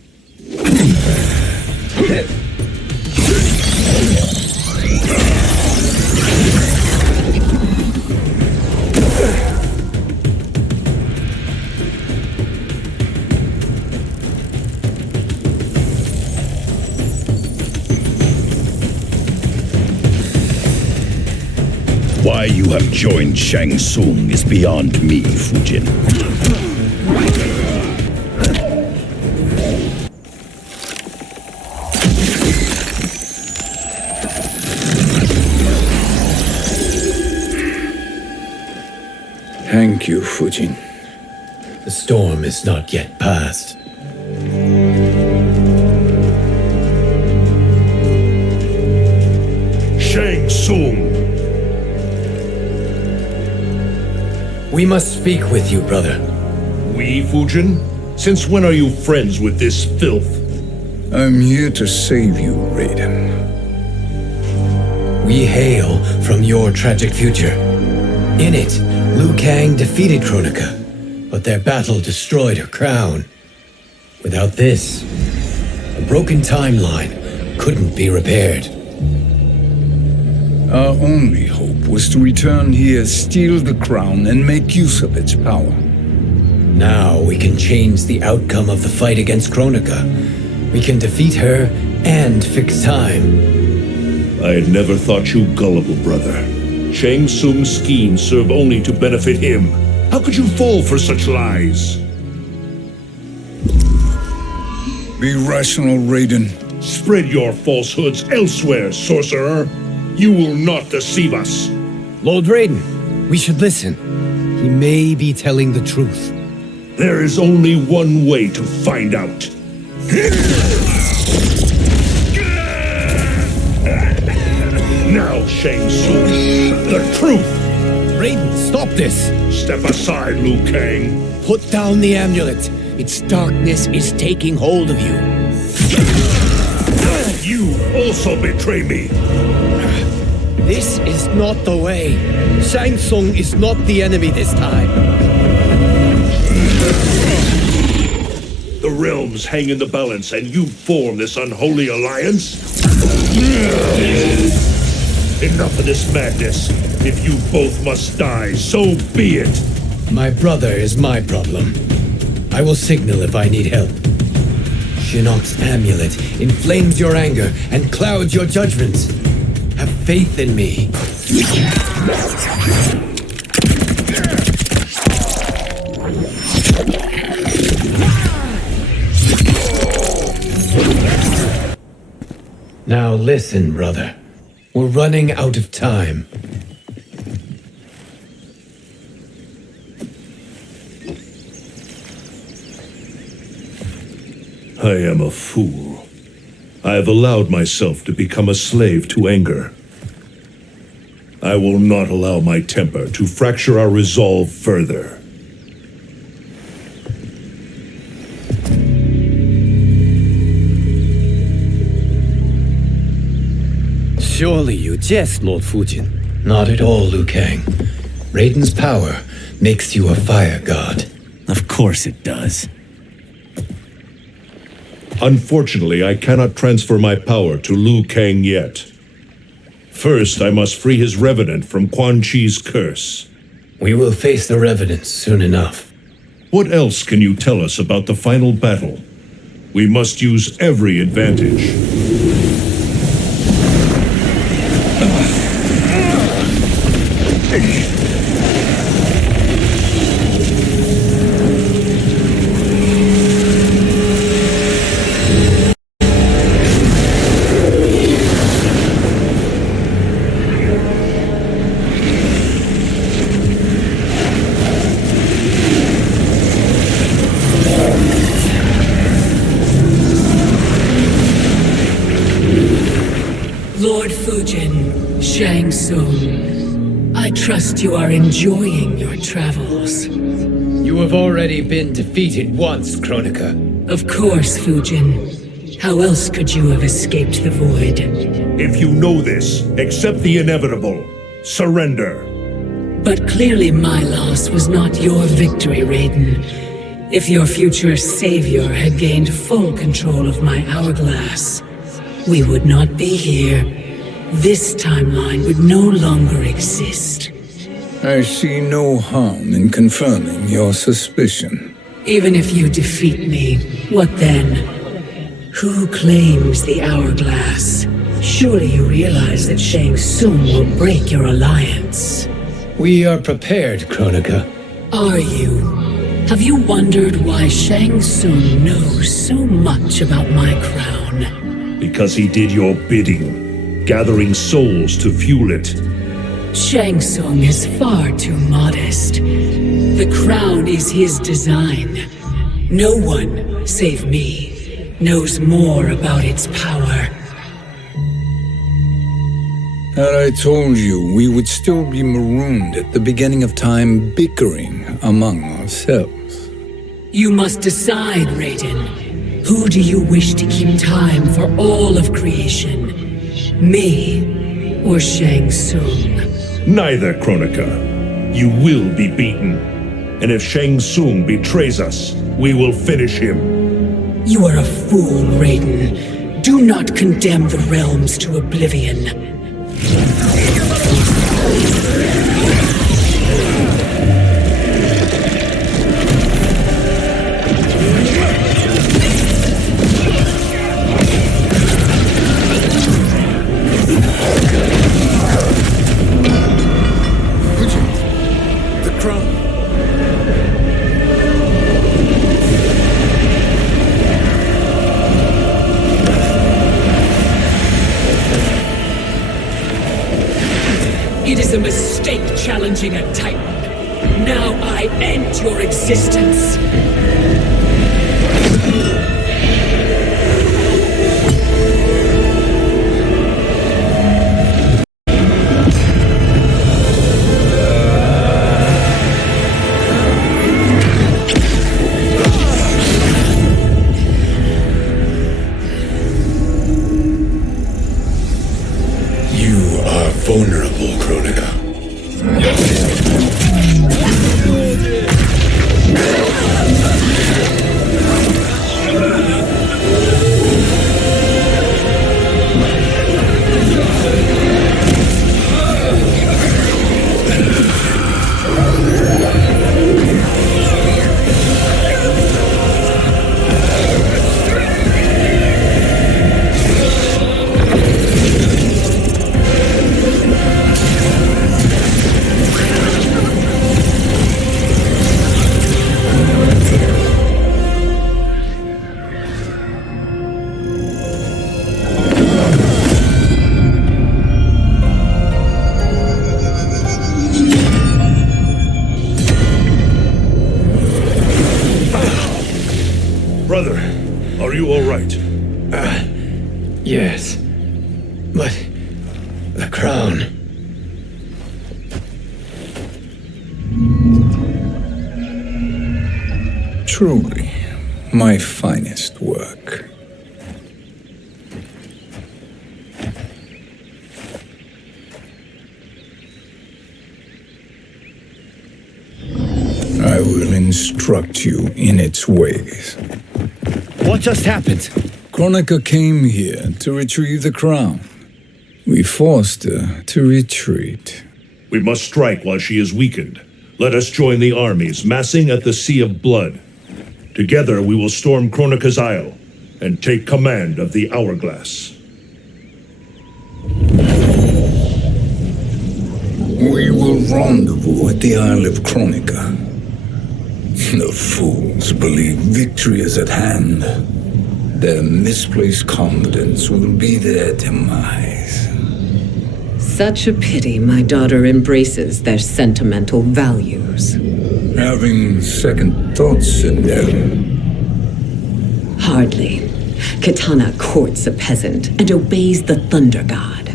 Why you have joined Shang Tsung is beyond me, Fujin. Thank you, Fujin. The storm is not yet past. Shang Tsung! We must speak with you, brother. We, Fujin? Since when are you friends with this filth? I'm here to save you, Raiden. We hail from your tragic future. In it, Liu Kang defeated Kronika, but their battle destroyed her crown. Without this, a broken timeline couldn't be repaired. Our only hope was to return here, steal the crown, and make use of its power. Now we can change the outcome of the fight against Kronika. We can defeat her and fix time. I had never thought you gullible, brother. Shang Tsung's schemes serve only to benefit him. How could you fall for such lies? Be rational, Raiden. Spread your falsehoods elsewhere, sorcerer. You will not deceive us. Lord Raiden, we should listen. He may be telling the truth. There is only one way to find out. Now, Shang Tsung, the truth! Raiden, stop this! Step aside, Liu Kang. Put down the amulet. Its darkness is taking hold of you. You also betray me. This is not the way. Shang Tsung is not the enemy this time. The realms hang in the balance, and you form this unholy alliance? Enough of this madness. If you both must die, so be it. My brother is my problem. I will signal if I need help. Shinnok's amulet inflames your anger and clouds your judgments. Have faith in me. Now listen, brother. We're running out of time. I am a fool. I have allowed myself to become a slave to anger. I will not allow my temper to fracture our resolve further. Surely you jest, Lord Fujin. Not at all, Liu Kang. Raiden's power makes you a fire god. Of course it does. Unfortunately, I cannot transfer my power to Liu Kang yet. First, I must free his revenant from Quan Chi's curse. We will face the revenants soon enough. What else can you tell us about the final battle? We must use every advantage. Lord Fujin, Shang Tsung, I trust you are enjoying your travels. You have already been defeated once, Kronika. Of course, Fujin. How else could you have escaped the void? If you know this, accept the inevitable. Surrender. But clearly my loss was not your victory, Raiden. If your future savior had gained full control of my hourglass, we would not be here. This timeline would no longer exist. I see no harm in confirming your suspicion. Even if you defeat me, what then? Who claims the hourglass? Surely you realize that Shang Tsung will break your alliance. We are prepared, Kronika. Are you? Have you wondered why Shang Tsung knows so much about my crown? Because he did your bidding, gathering souls to fuel it. Shang Tsung is far too modest. The crown is his design. No one, save me, knows more about its power. Had I told you, we would still be marooned at the beginning of time, bickering among ourselves. You must decide, Raiden. Who do you wish to keep time for all of creation? Me or Shang Tsung? Neither, Kronika. You will be beaten. And if Shang Tsung betrays us, we will finish him. You are a fool, Raiden. Do not condemn the realms to oblivion. It is a mistake challenging a Titan. Now I end your existence. You are vulnerable, Kronika. Brother, are you all right? Yes. But the crown. Truly, my finest work. I will instruct you in its ways. What just happened? Kronika came here to retrieve the crown. We forced her to retreat. We must strike while she is weakened. Let us join the armies, massing at the Sea of Blood. Together we will storm Kronika's Isle and take command of the Hourglass. We will rendezvous at the Isle of Kronika. The fools believe victory is at hand. Their misplaced confidence will be their demise. Such a pity my daughter embraces their sentimental values. Having second thoughts in them. Hardly. Kitana courts a peasant and obeys the Thunder God.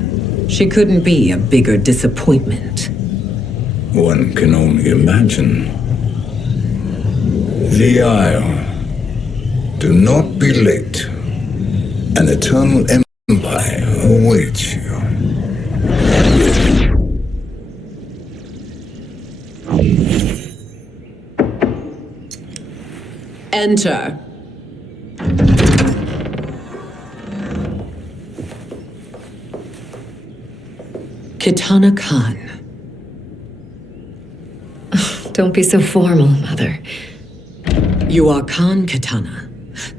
She couldn't be a bigger disappointment. One can only imagine. The Isle. Do not be late. An eternal empire awaits you. Enter. Kitana Khan. Don't be so formal, Mother. You are Khan Kitana.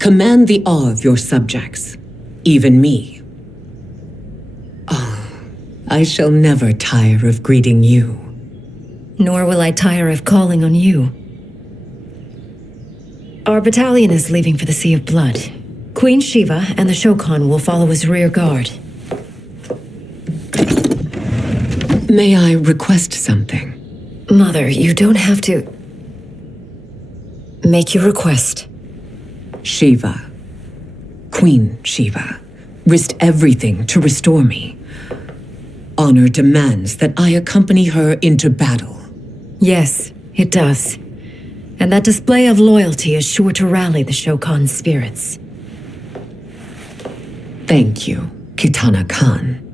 Command the awe of your subjects, even me. Oh, I shall never tire of greeting you. Nor will I tire of calling on you. Our battalion is leaving for the Sea of Blood. Queen Shiva and the Shokan will follow as rear guard. May I request something? Mother, you don't have to... Make your request. Shiva, Queen Shiva, risked everything to restore me. Honor demands that I accompany her into battle. Yes, it does. And that display of loyalty is sure to rally the Shokan's spirits. Thank you, Kitana Khan.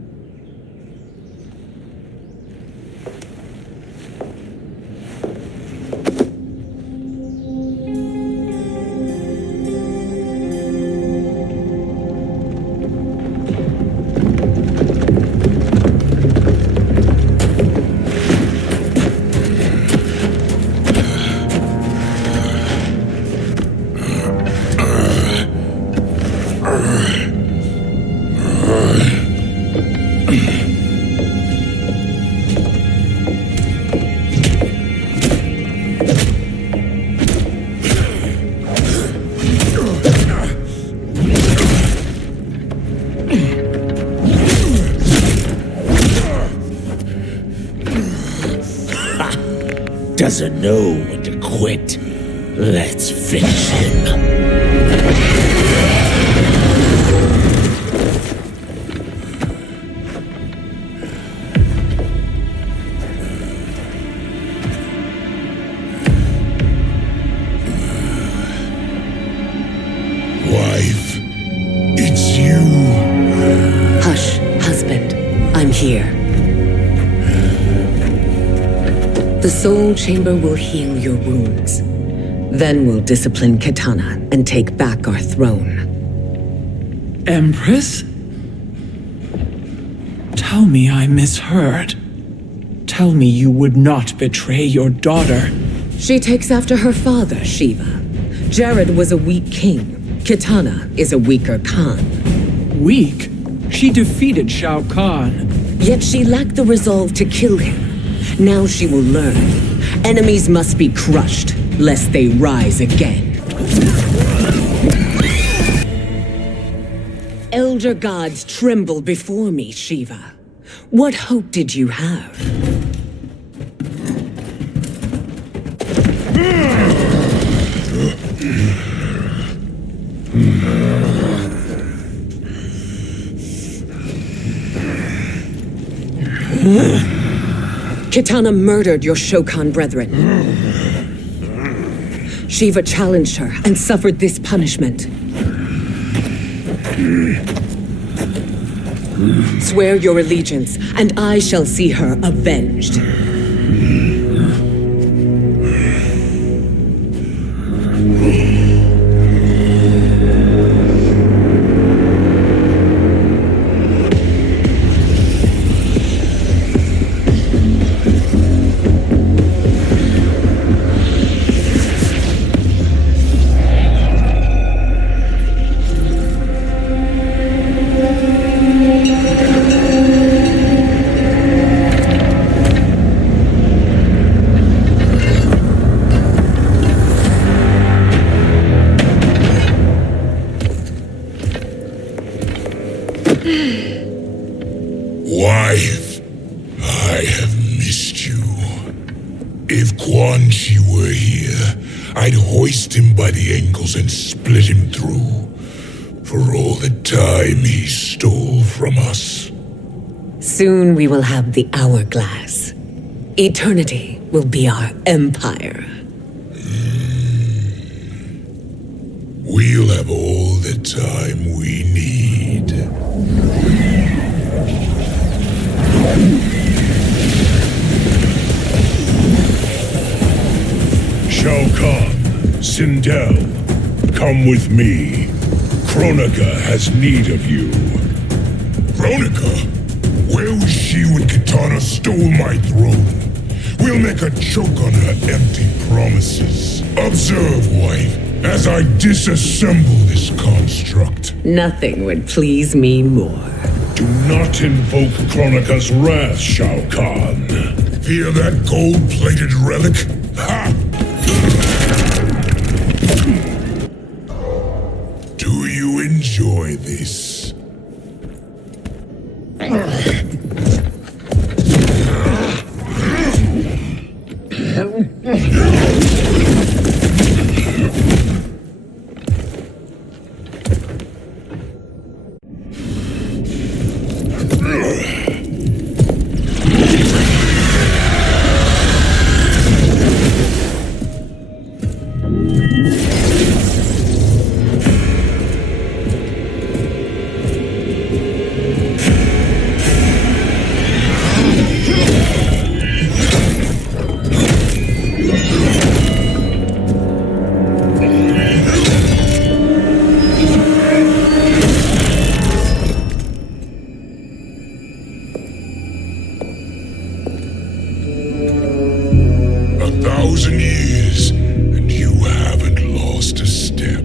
Doesn't know when to quit. Let's finish him. Wife, it's you. Hush, husband. I'm here. The Soul Chamber will heal your wounds. Then we'll discipline Kitana and take back our throne. Empress? Tell me I misheard. Tell me you would not betray your daughter. She takes after her father, Shiva. Jared was a weak king. Kitana is a weaker Khan. Weak? She defeated Shao Kahn. Yet she lacked the resolve to kill him. Now she will learn. Enemies must be crushed, lest they rise again. Elder gods tremble before me, Shiva. What hope did you have? Kitana murdered your Shokan brethren. Shiva challenged her and suffered this punishment. Swear your allegiance, and I shall see her avenged. Wife, I have missed you. If Quan Chi were here, I'd hoist him by the ankles and split him through. For all the time he stole from us. Soon we will have the hourglass. Eternity will be our empire. We'll have all the time we need. Shao Kahn, Sindel, come with me. Kronika has need of you. Kronika? Where was she when Kitana stole my throne? We'll make a choke on her empty promises. Observe, wife, as I disassemble this construct. Nothing would please me more. Do not invoke Kronika's wrath, Shao Kahn. Fear that gold-plated relic? Ha! Do you enjoy this? 1,000 years, and you haven't lost a step.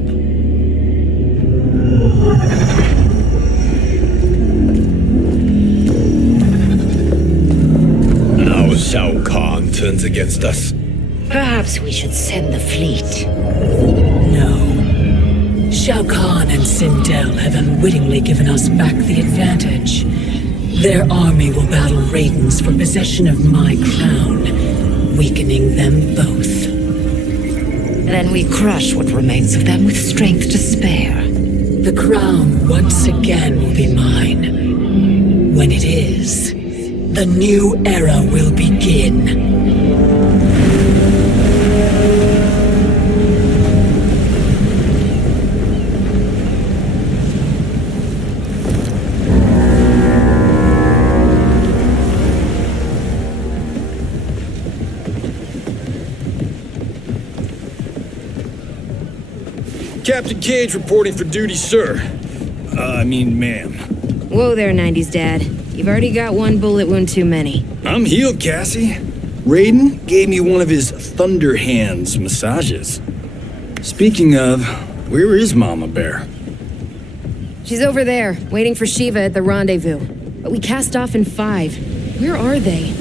Now Shao Kahn turns against us. Perhaps we should send the fleet. No. Shao Kahn and Sindel have unwittingly given us back the advantage. Their army will battle Raidens for possession of my crown, weakening them both. Then we crush what remains of them with strength to spare. The crown once again will be mine. When it is, the new era will begin. Captain Cage reporting for duty, sir. Ma'am. Whoa there, 90s Dad. You've already got one bullet wound too many. I'm healed, Cassie. Raiden gave me one of his Thunder Hands massages. Speaking of, where is Mama Bear? She's over there, waiting for Shiva at the rendezvous. But we cast off in 5. Where are they?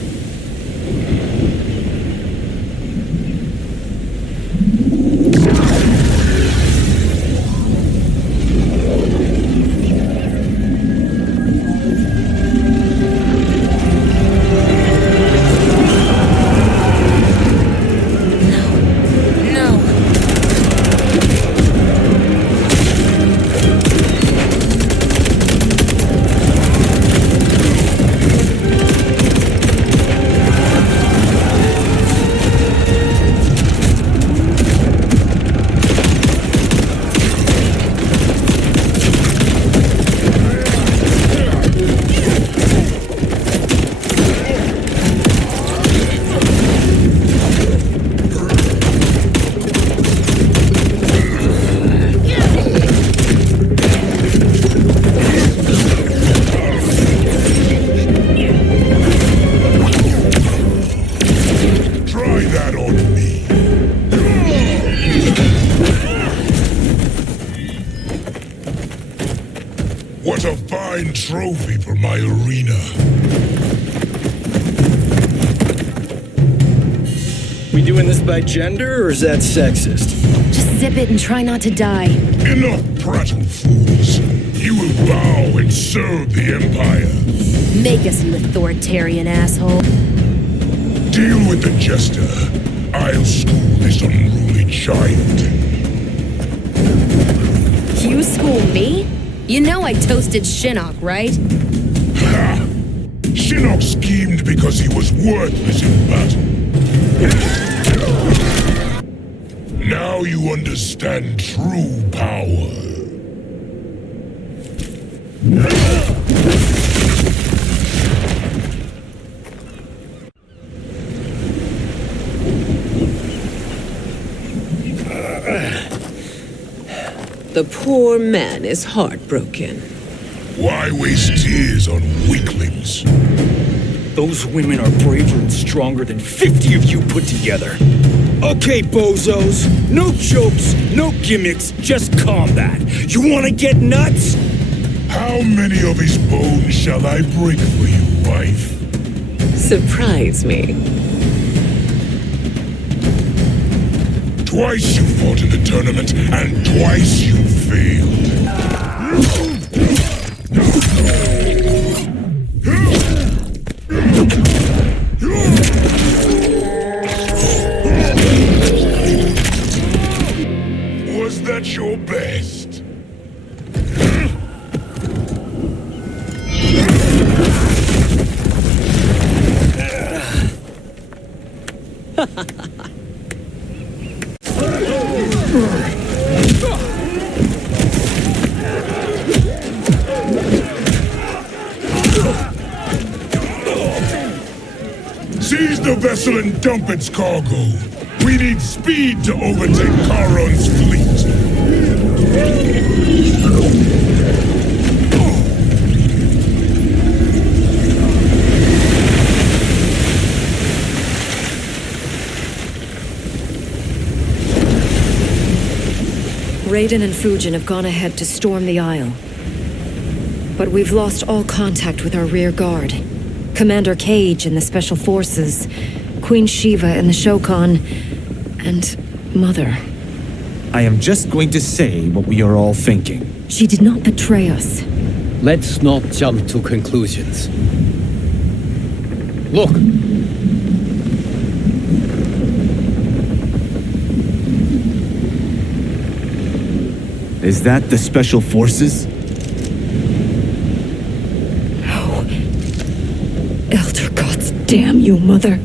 What a fine trophy for my arena. We doing this by gender, or is that sexist? Just zip it and try not to die. Enough prattle, fools. You will bow and serve the Empire. Make us, you authoritarian asshole. Deal with the jester. I'll school this unruly child. You school me? You know I toasted Shinnok, right? Ha! Shinnok schemed because he was worthless in battle. Now you understand true power. The poor man is heartbroken. Why waste tears on weaklings? Those women are braver and stronger than 50 of you put together. Okay, bozos. No jokes, no gimmicks, just combat. You wanna get nuts? How many of his bones shall I break for you, wife? Surprise me. Twice you fought in the tournament, and twice you failed. Seize the vessel and dump its cargo. We need speed to overtake Charon's fleet. Raiden and Fujin have gone ahead to storm the Isle. But we've lost all contact with our rear guard. Commander Cage and the Special Forces, Queen Shiva and the Shokan, and Mother. I am just going to say what we are all thinking. She did not betray us. Let's not jump to conclusions. Look! Is that the Special Forces? No. Elder gods damn you, Mother.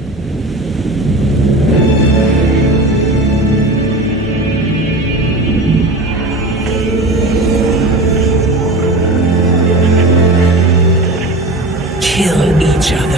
Kill each other.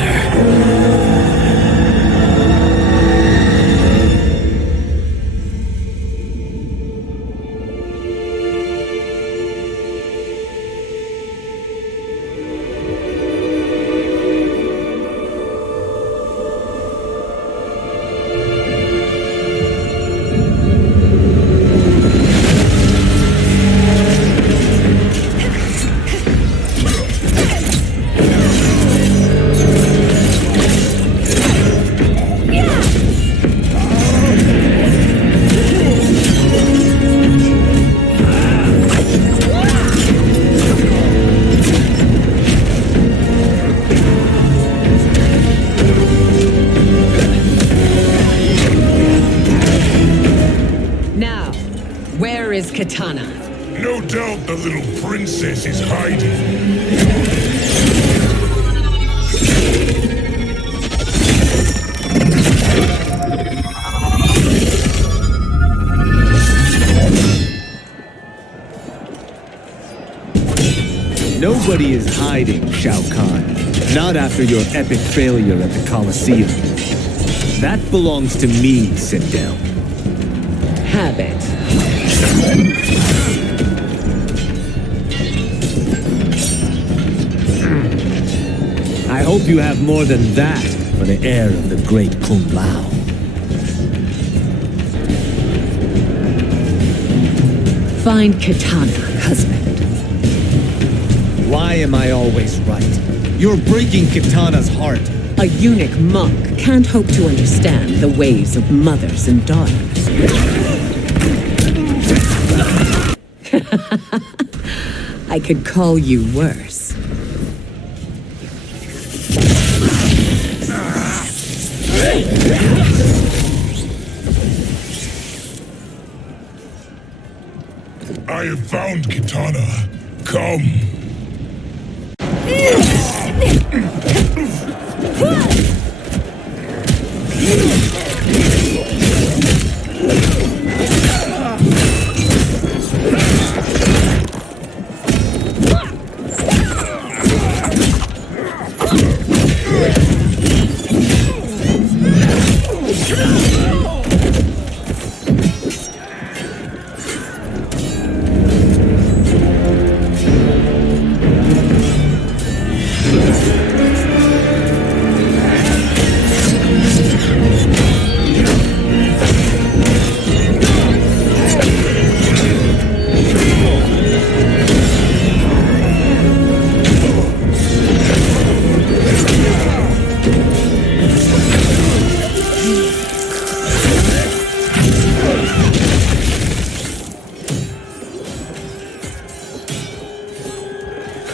Katana. No doubt the little princess is hiding. Nobody is hiding, Shao Kahn. Not after your epic failure at the Colosseum. That belongs to me, Sindel. Have it. I hope you have more than that for the heir of the great Kung Lao. Find Katana, husband. Why am I always right? You're breaking Katana's heart. A eunuch monk can't hope to understand the ways of mothers and daughters. I could call you worse. I have found Katana. Come.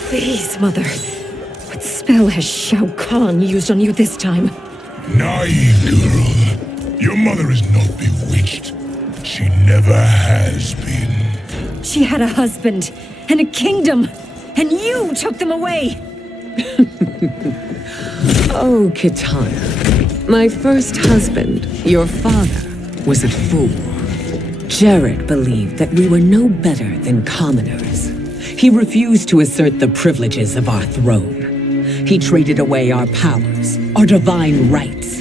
Please, Mother. What spell has Shao Kahn used on you this time? Naive girl. Your mother is not bewitched. She never has been. She had a husband and a kingdom, and you took them away! Oh, Katana. My first husband, your father, was a fool. Jared believed that we were no better than commoners. He refused to assert the privileges of our throne. He traded away our powers, our divine rights.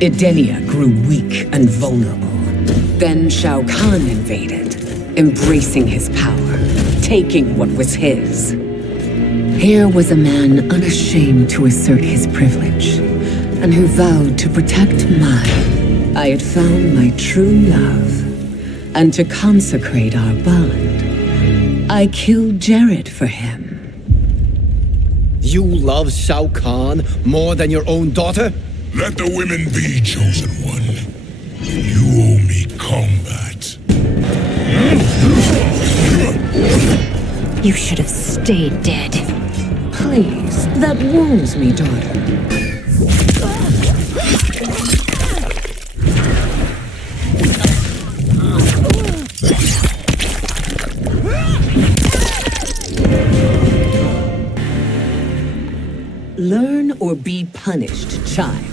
Edenia grew weak and vulnerable. Then Shao Kahn invaded, embracing his power, taking what was his. Here was a man unashamed to assert his privilege, and who vowed to protect mine. I had found my true love, and to consecrate our bond, I killed Jared for him. You love Shao Kahn more than your own daughter? Let the women be, Chosen One. You owe me combat. You should have stayed dead. Please, that wounds me, daughter. Learn or be punished, child.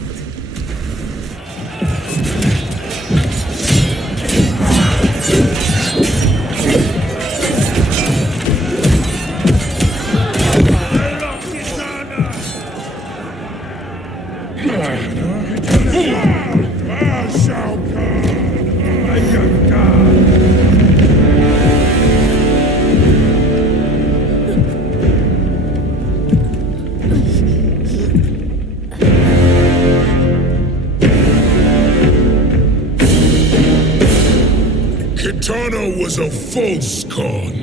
Kitana was a false Khan,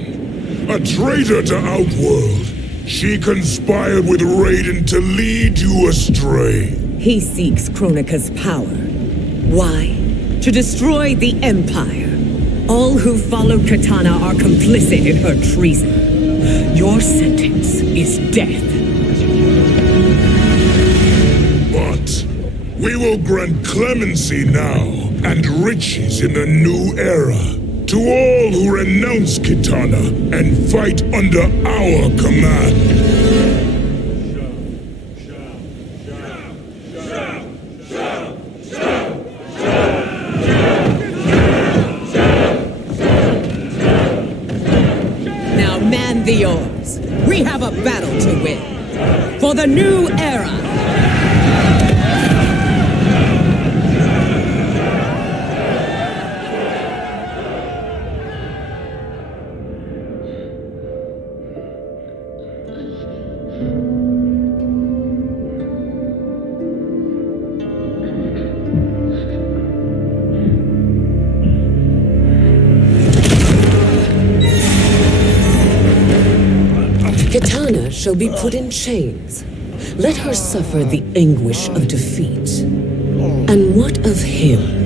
a traitor to Outworld. She conspired with Raiden to lead you astray. He seeks Kronika's power. Why? To destroy the Empire. All who follow Kitana are complicit in her treason. Your sentence is death. But we will grant clemency now and riches in the new era to all who renounce Kitana and fight under our command. Now man the oars. We have a battle to win. For the new era. Kitana shall be put in chains. Let her suffer the anguish of defeat. And what of him?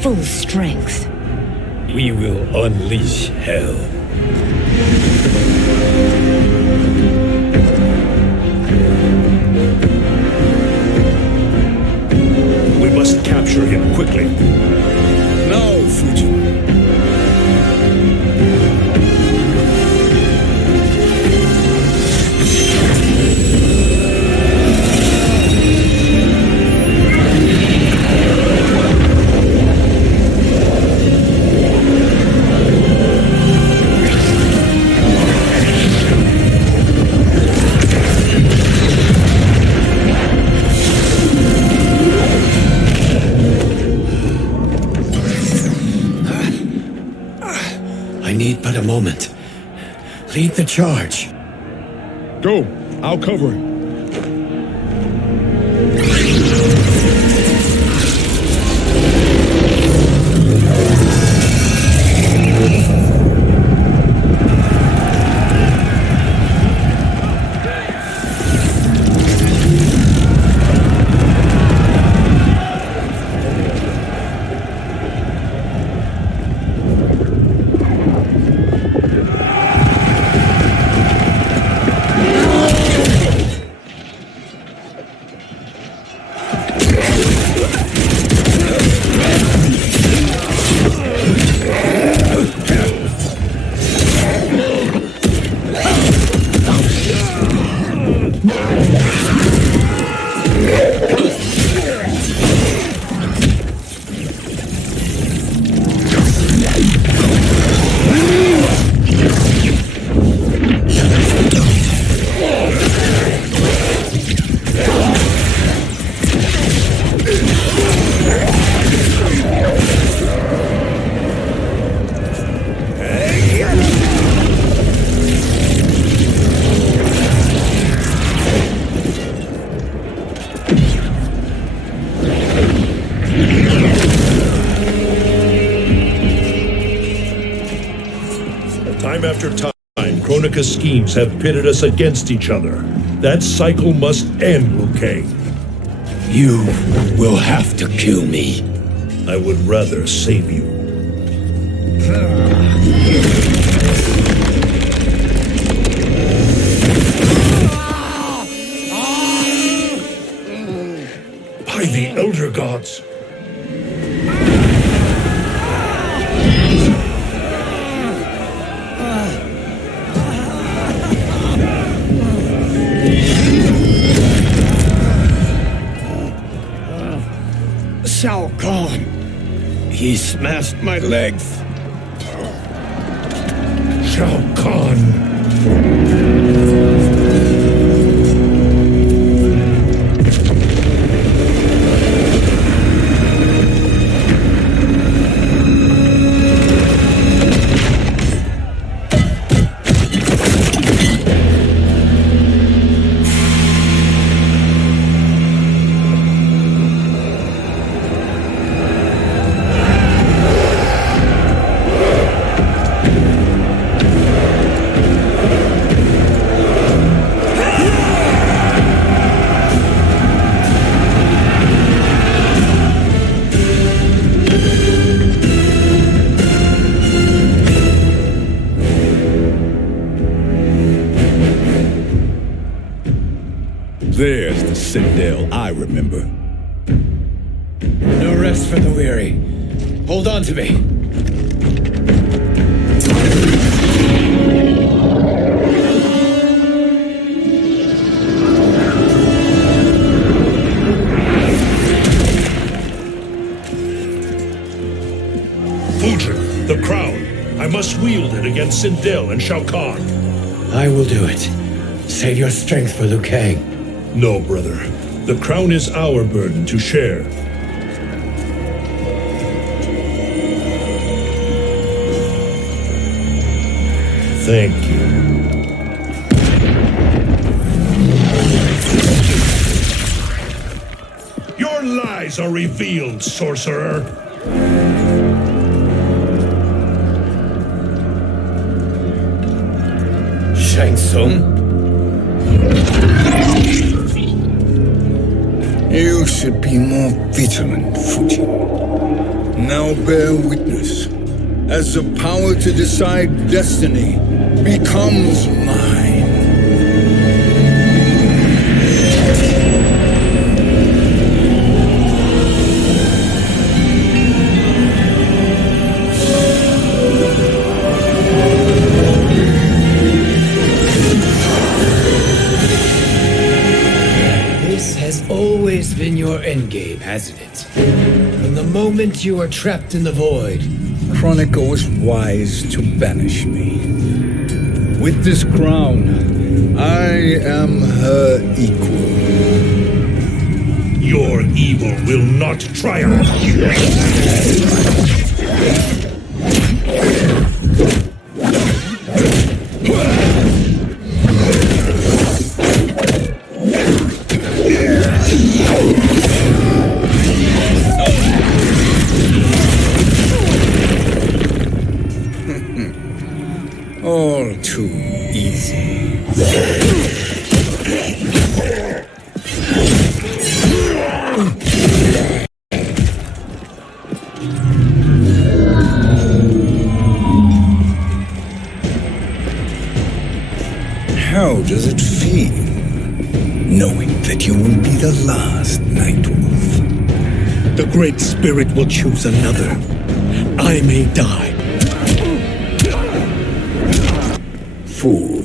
Full strength. We will unleash hell. We must capture him quickly. No, Fujin. But a moment. Lead the charge. Go. I'll cover him. Time after time, Kronika's schemes have pitted us against each other. That cycle must end, Liu Kang. You will have to kill me. I would rather save you. By the Elder Gods! Shao Kahn! He smashed my legs! Shao Kahn! There's the Citadel I remember. No rest for the weary. Hold on to me. Fujin, the crown. I must wield it against Sindel and Shao Kahn. I will do it. Save your strength for Liu Kang. No, brother. The crown is our burden to share. Thank you. Your lies are revealed, sorcerer. Shang Tsung? You should be more vigilant, Fujin. Now bear witness, as the power to decide destiny becomes mine. This has always been your endgame, hasn't it? From the moment you were trapped in the void. Kronika was wise to banish me. With this crown, I am her equal. Your evil will not triumph. All too easy. How does it feel, knowing that you will be the last Nightwolf? The Great Spirit will choose another. I may die. Fool.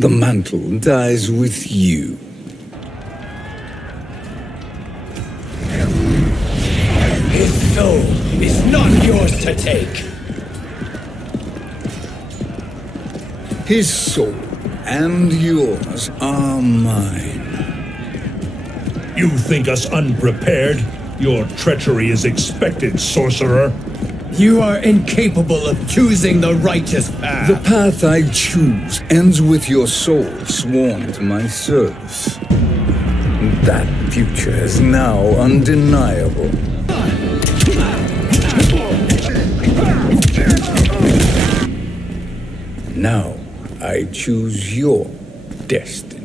The mantle dies with you. soul is not yours to take. His soul and yours are mine. You think us unprepared? Your treachery is expected, sorcerer. You are incapable of choosing the righteous path. The path I choose ends with your soul sworn to my service. That future is now undeniable. Now I choose your destiny.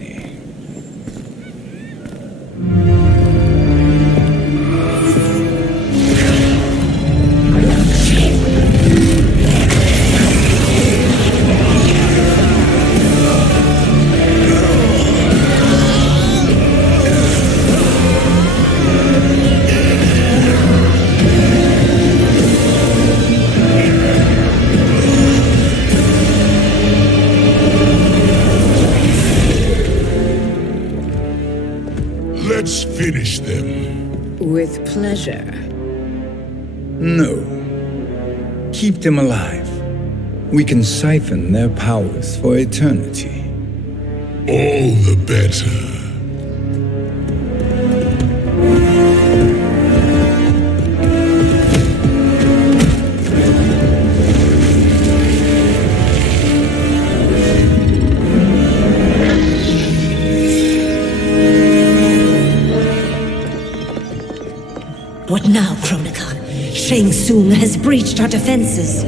Let's finish them. With pleasure. No. Keep them alive. We can siphon their powers for eternity. All the better. What now, Chronicon? Shang Tsung has breached our defenses.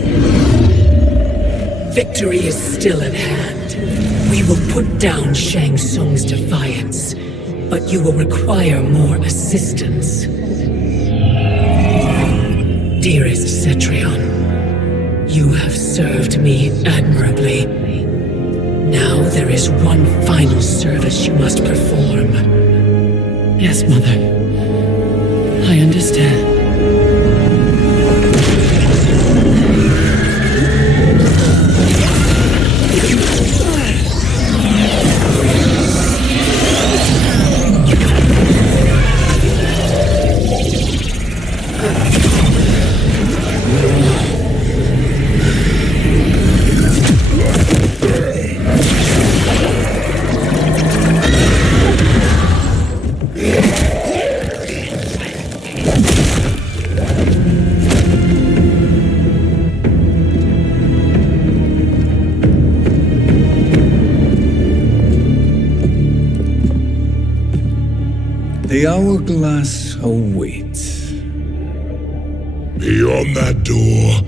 Victory is still at hand. We will put down Shang Tsung's defiance, but you will require more assistance. Dearest Cetrion, you have served me admirably. Now there is one final service you must perform. Yes, Mother. I understand. The hourglass awaits. Beyond that door,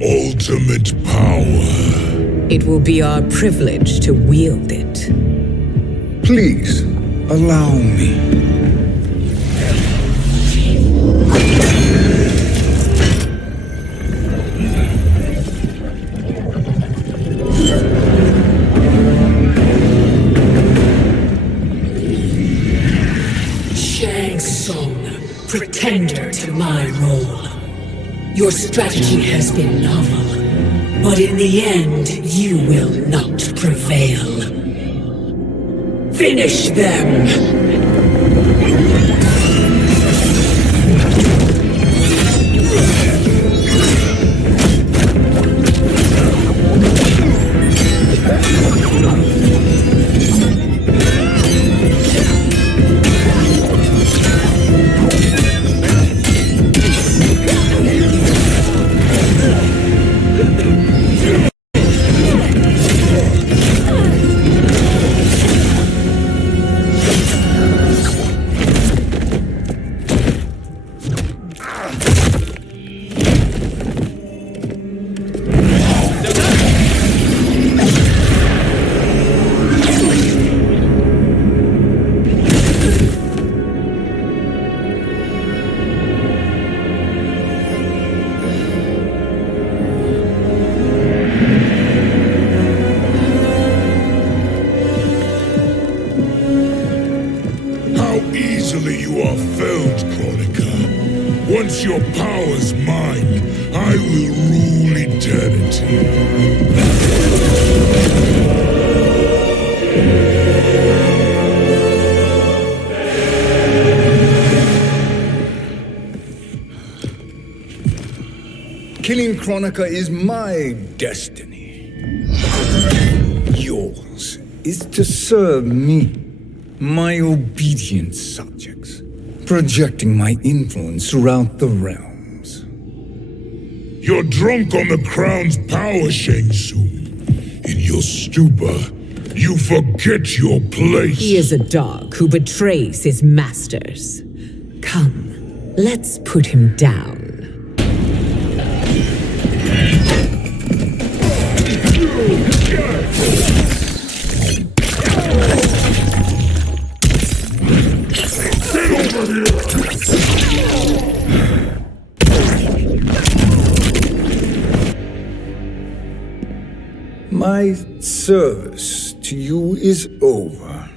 ultimate power. It will be our privilege to wield it. Please, allow me. Pretender to my role. Your strategy has been novel, but in the end, you will not prevail. Finish them! Once your power's mine, I will rule eternity. killing Kronika is my destiny. Yours is to serve me, my obedient subjects, projecting my influence throughout the realms. You're drunk on the crown's power, Shang Tsung. In your stupor, you forget your place. He is a dog who betrays his masters. Come, let's put him down. My service to you is over.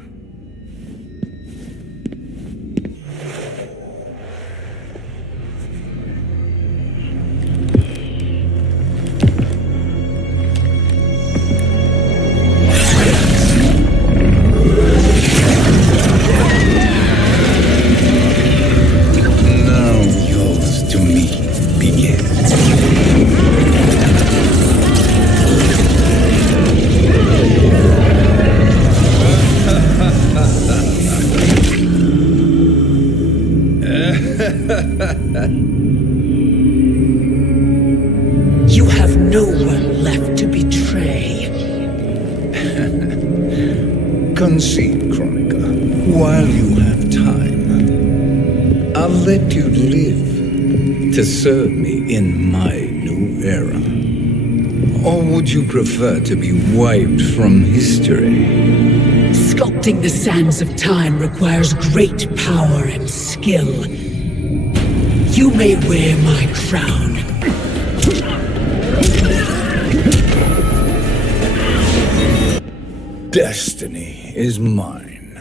Now yours to me begins. You have no one left to betray. Concede, Kronika, while you have time. I'll let you live to serve me in my new era. Or would you prefer to be wiped from history? Sculpting the sands of time requires great power and skill. You may wear my crown. Destiny is mine.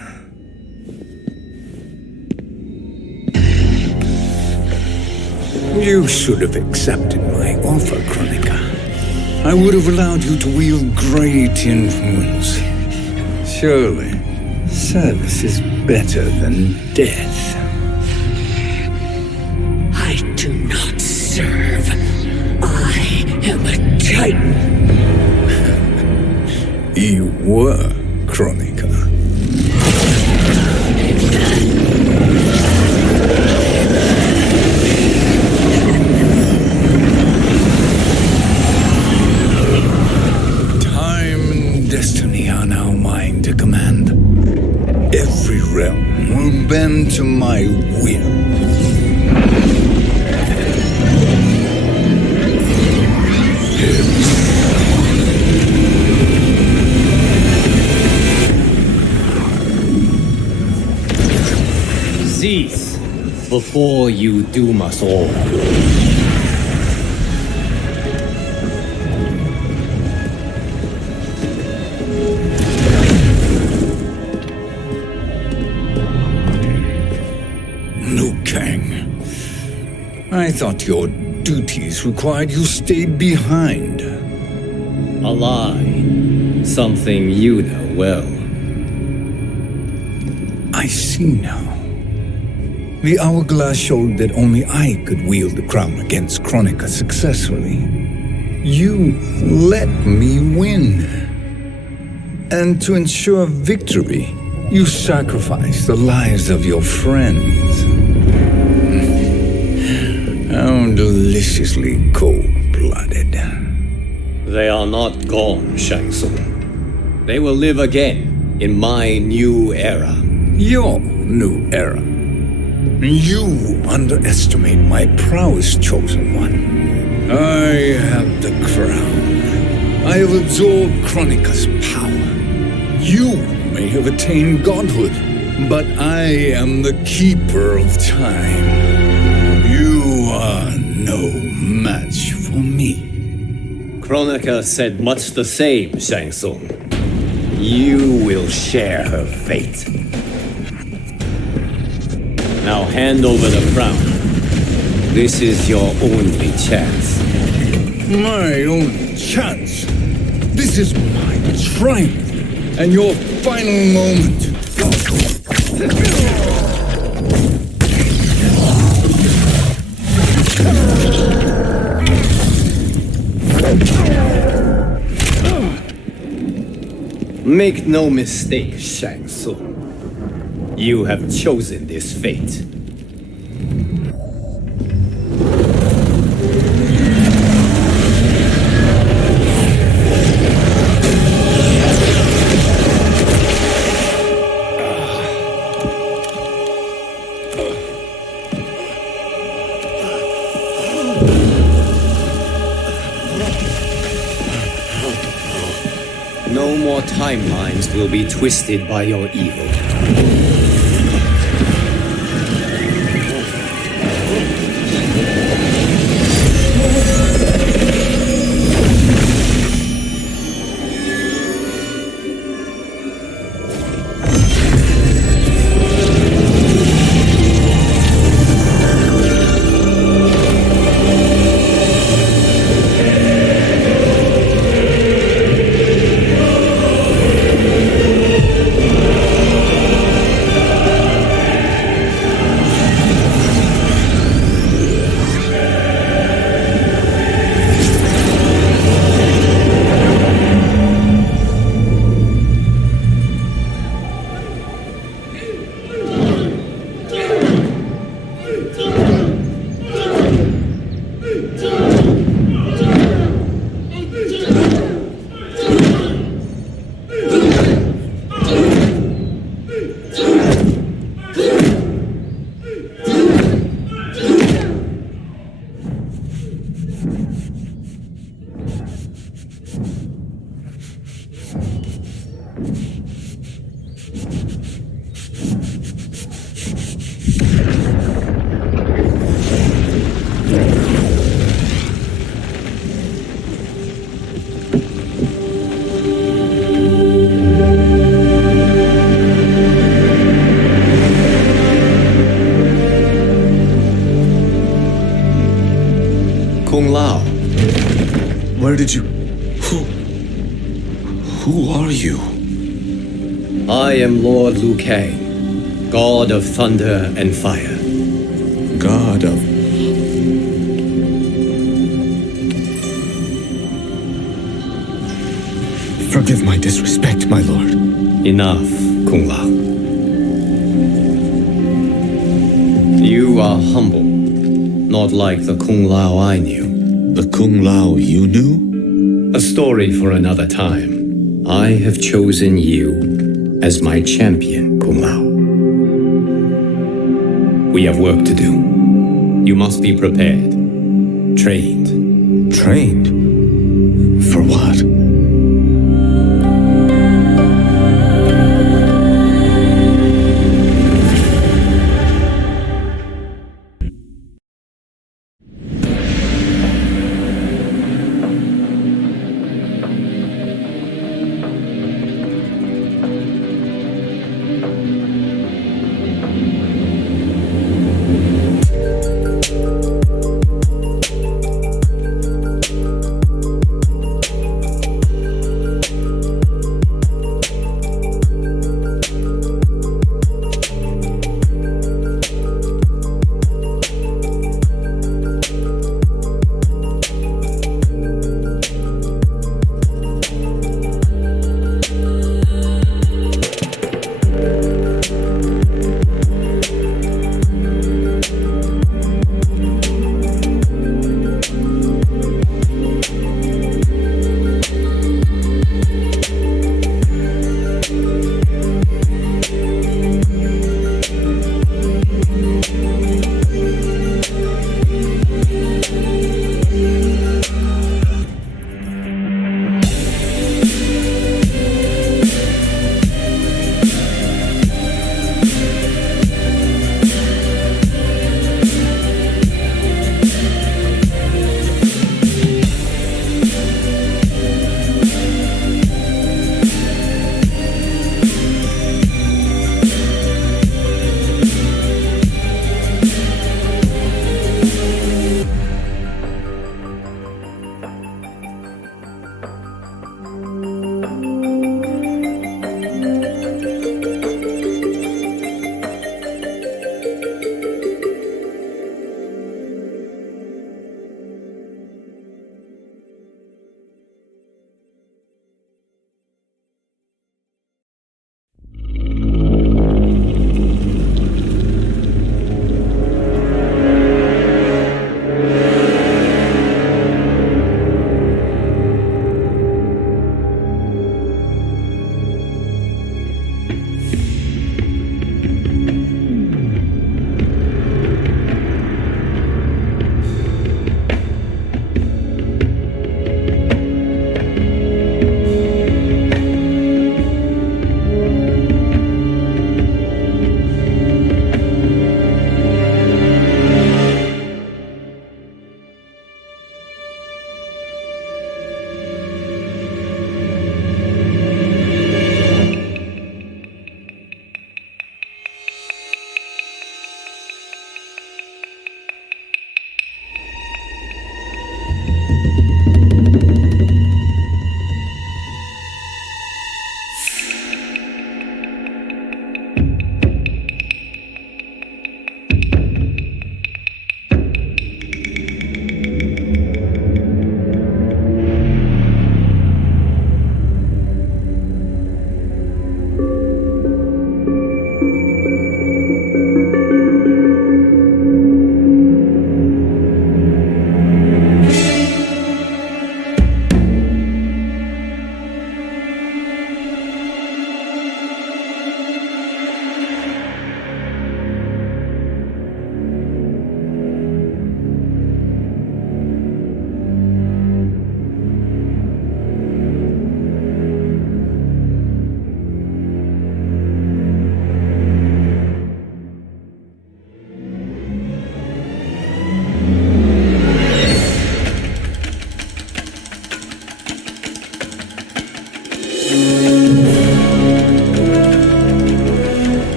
You should have accepted my offer, Kronika. I would have allowed you to wield great influence. Surely, service is better than death. I do not serve. I am a Titan. You were, Kronika. Time and destiny are now mine to command. Every realm will bend to my will. Cease before you doom us all. Liu Kang, I thought your duties required you stayed behind. A lie. Something you know well. I see now. The hourglass showed that only I could wield the crown against Kronika successfully. You let me win. And to ensure victory, you sacrificed the lives of your friends. How deliciously cold-blooded. They are not gone, Shang Tsung. They will live again in my new era. Your new era. You underestimate my prowess, Chosen One. I have the crown. I have absorbed Kronika's power. You may have attained godhood, but I am the keeper of time. You are no match for me. Kronika said much the same, Shang Tsung. You will share her fate. Now hand over the crown. This is your only chance. My only chance? This is my triumph, and your final moment. Make no mistake, Shang Tsung. You have chosen this fate. No more timelines will be twisted by your evil. Kung Lao. Where did you... Who are you? I am Lord Liu Kang, God of Thunder and Fire. God of... Forgive my disrespect, my lord. Enough, Kung Lao. You are humble, not like the Kung Lao I knew. The Kung Lao you knew? A story for another time. I have chosen you as my champion, Kung Lao. We have work to do. You must be prepared. Trained. Trained? For what?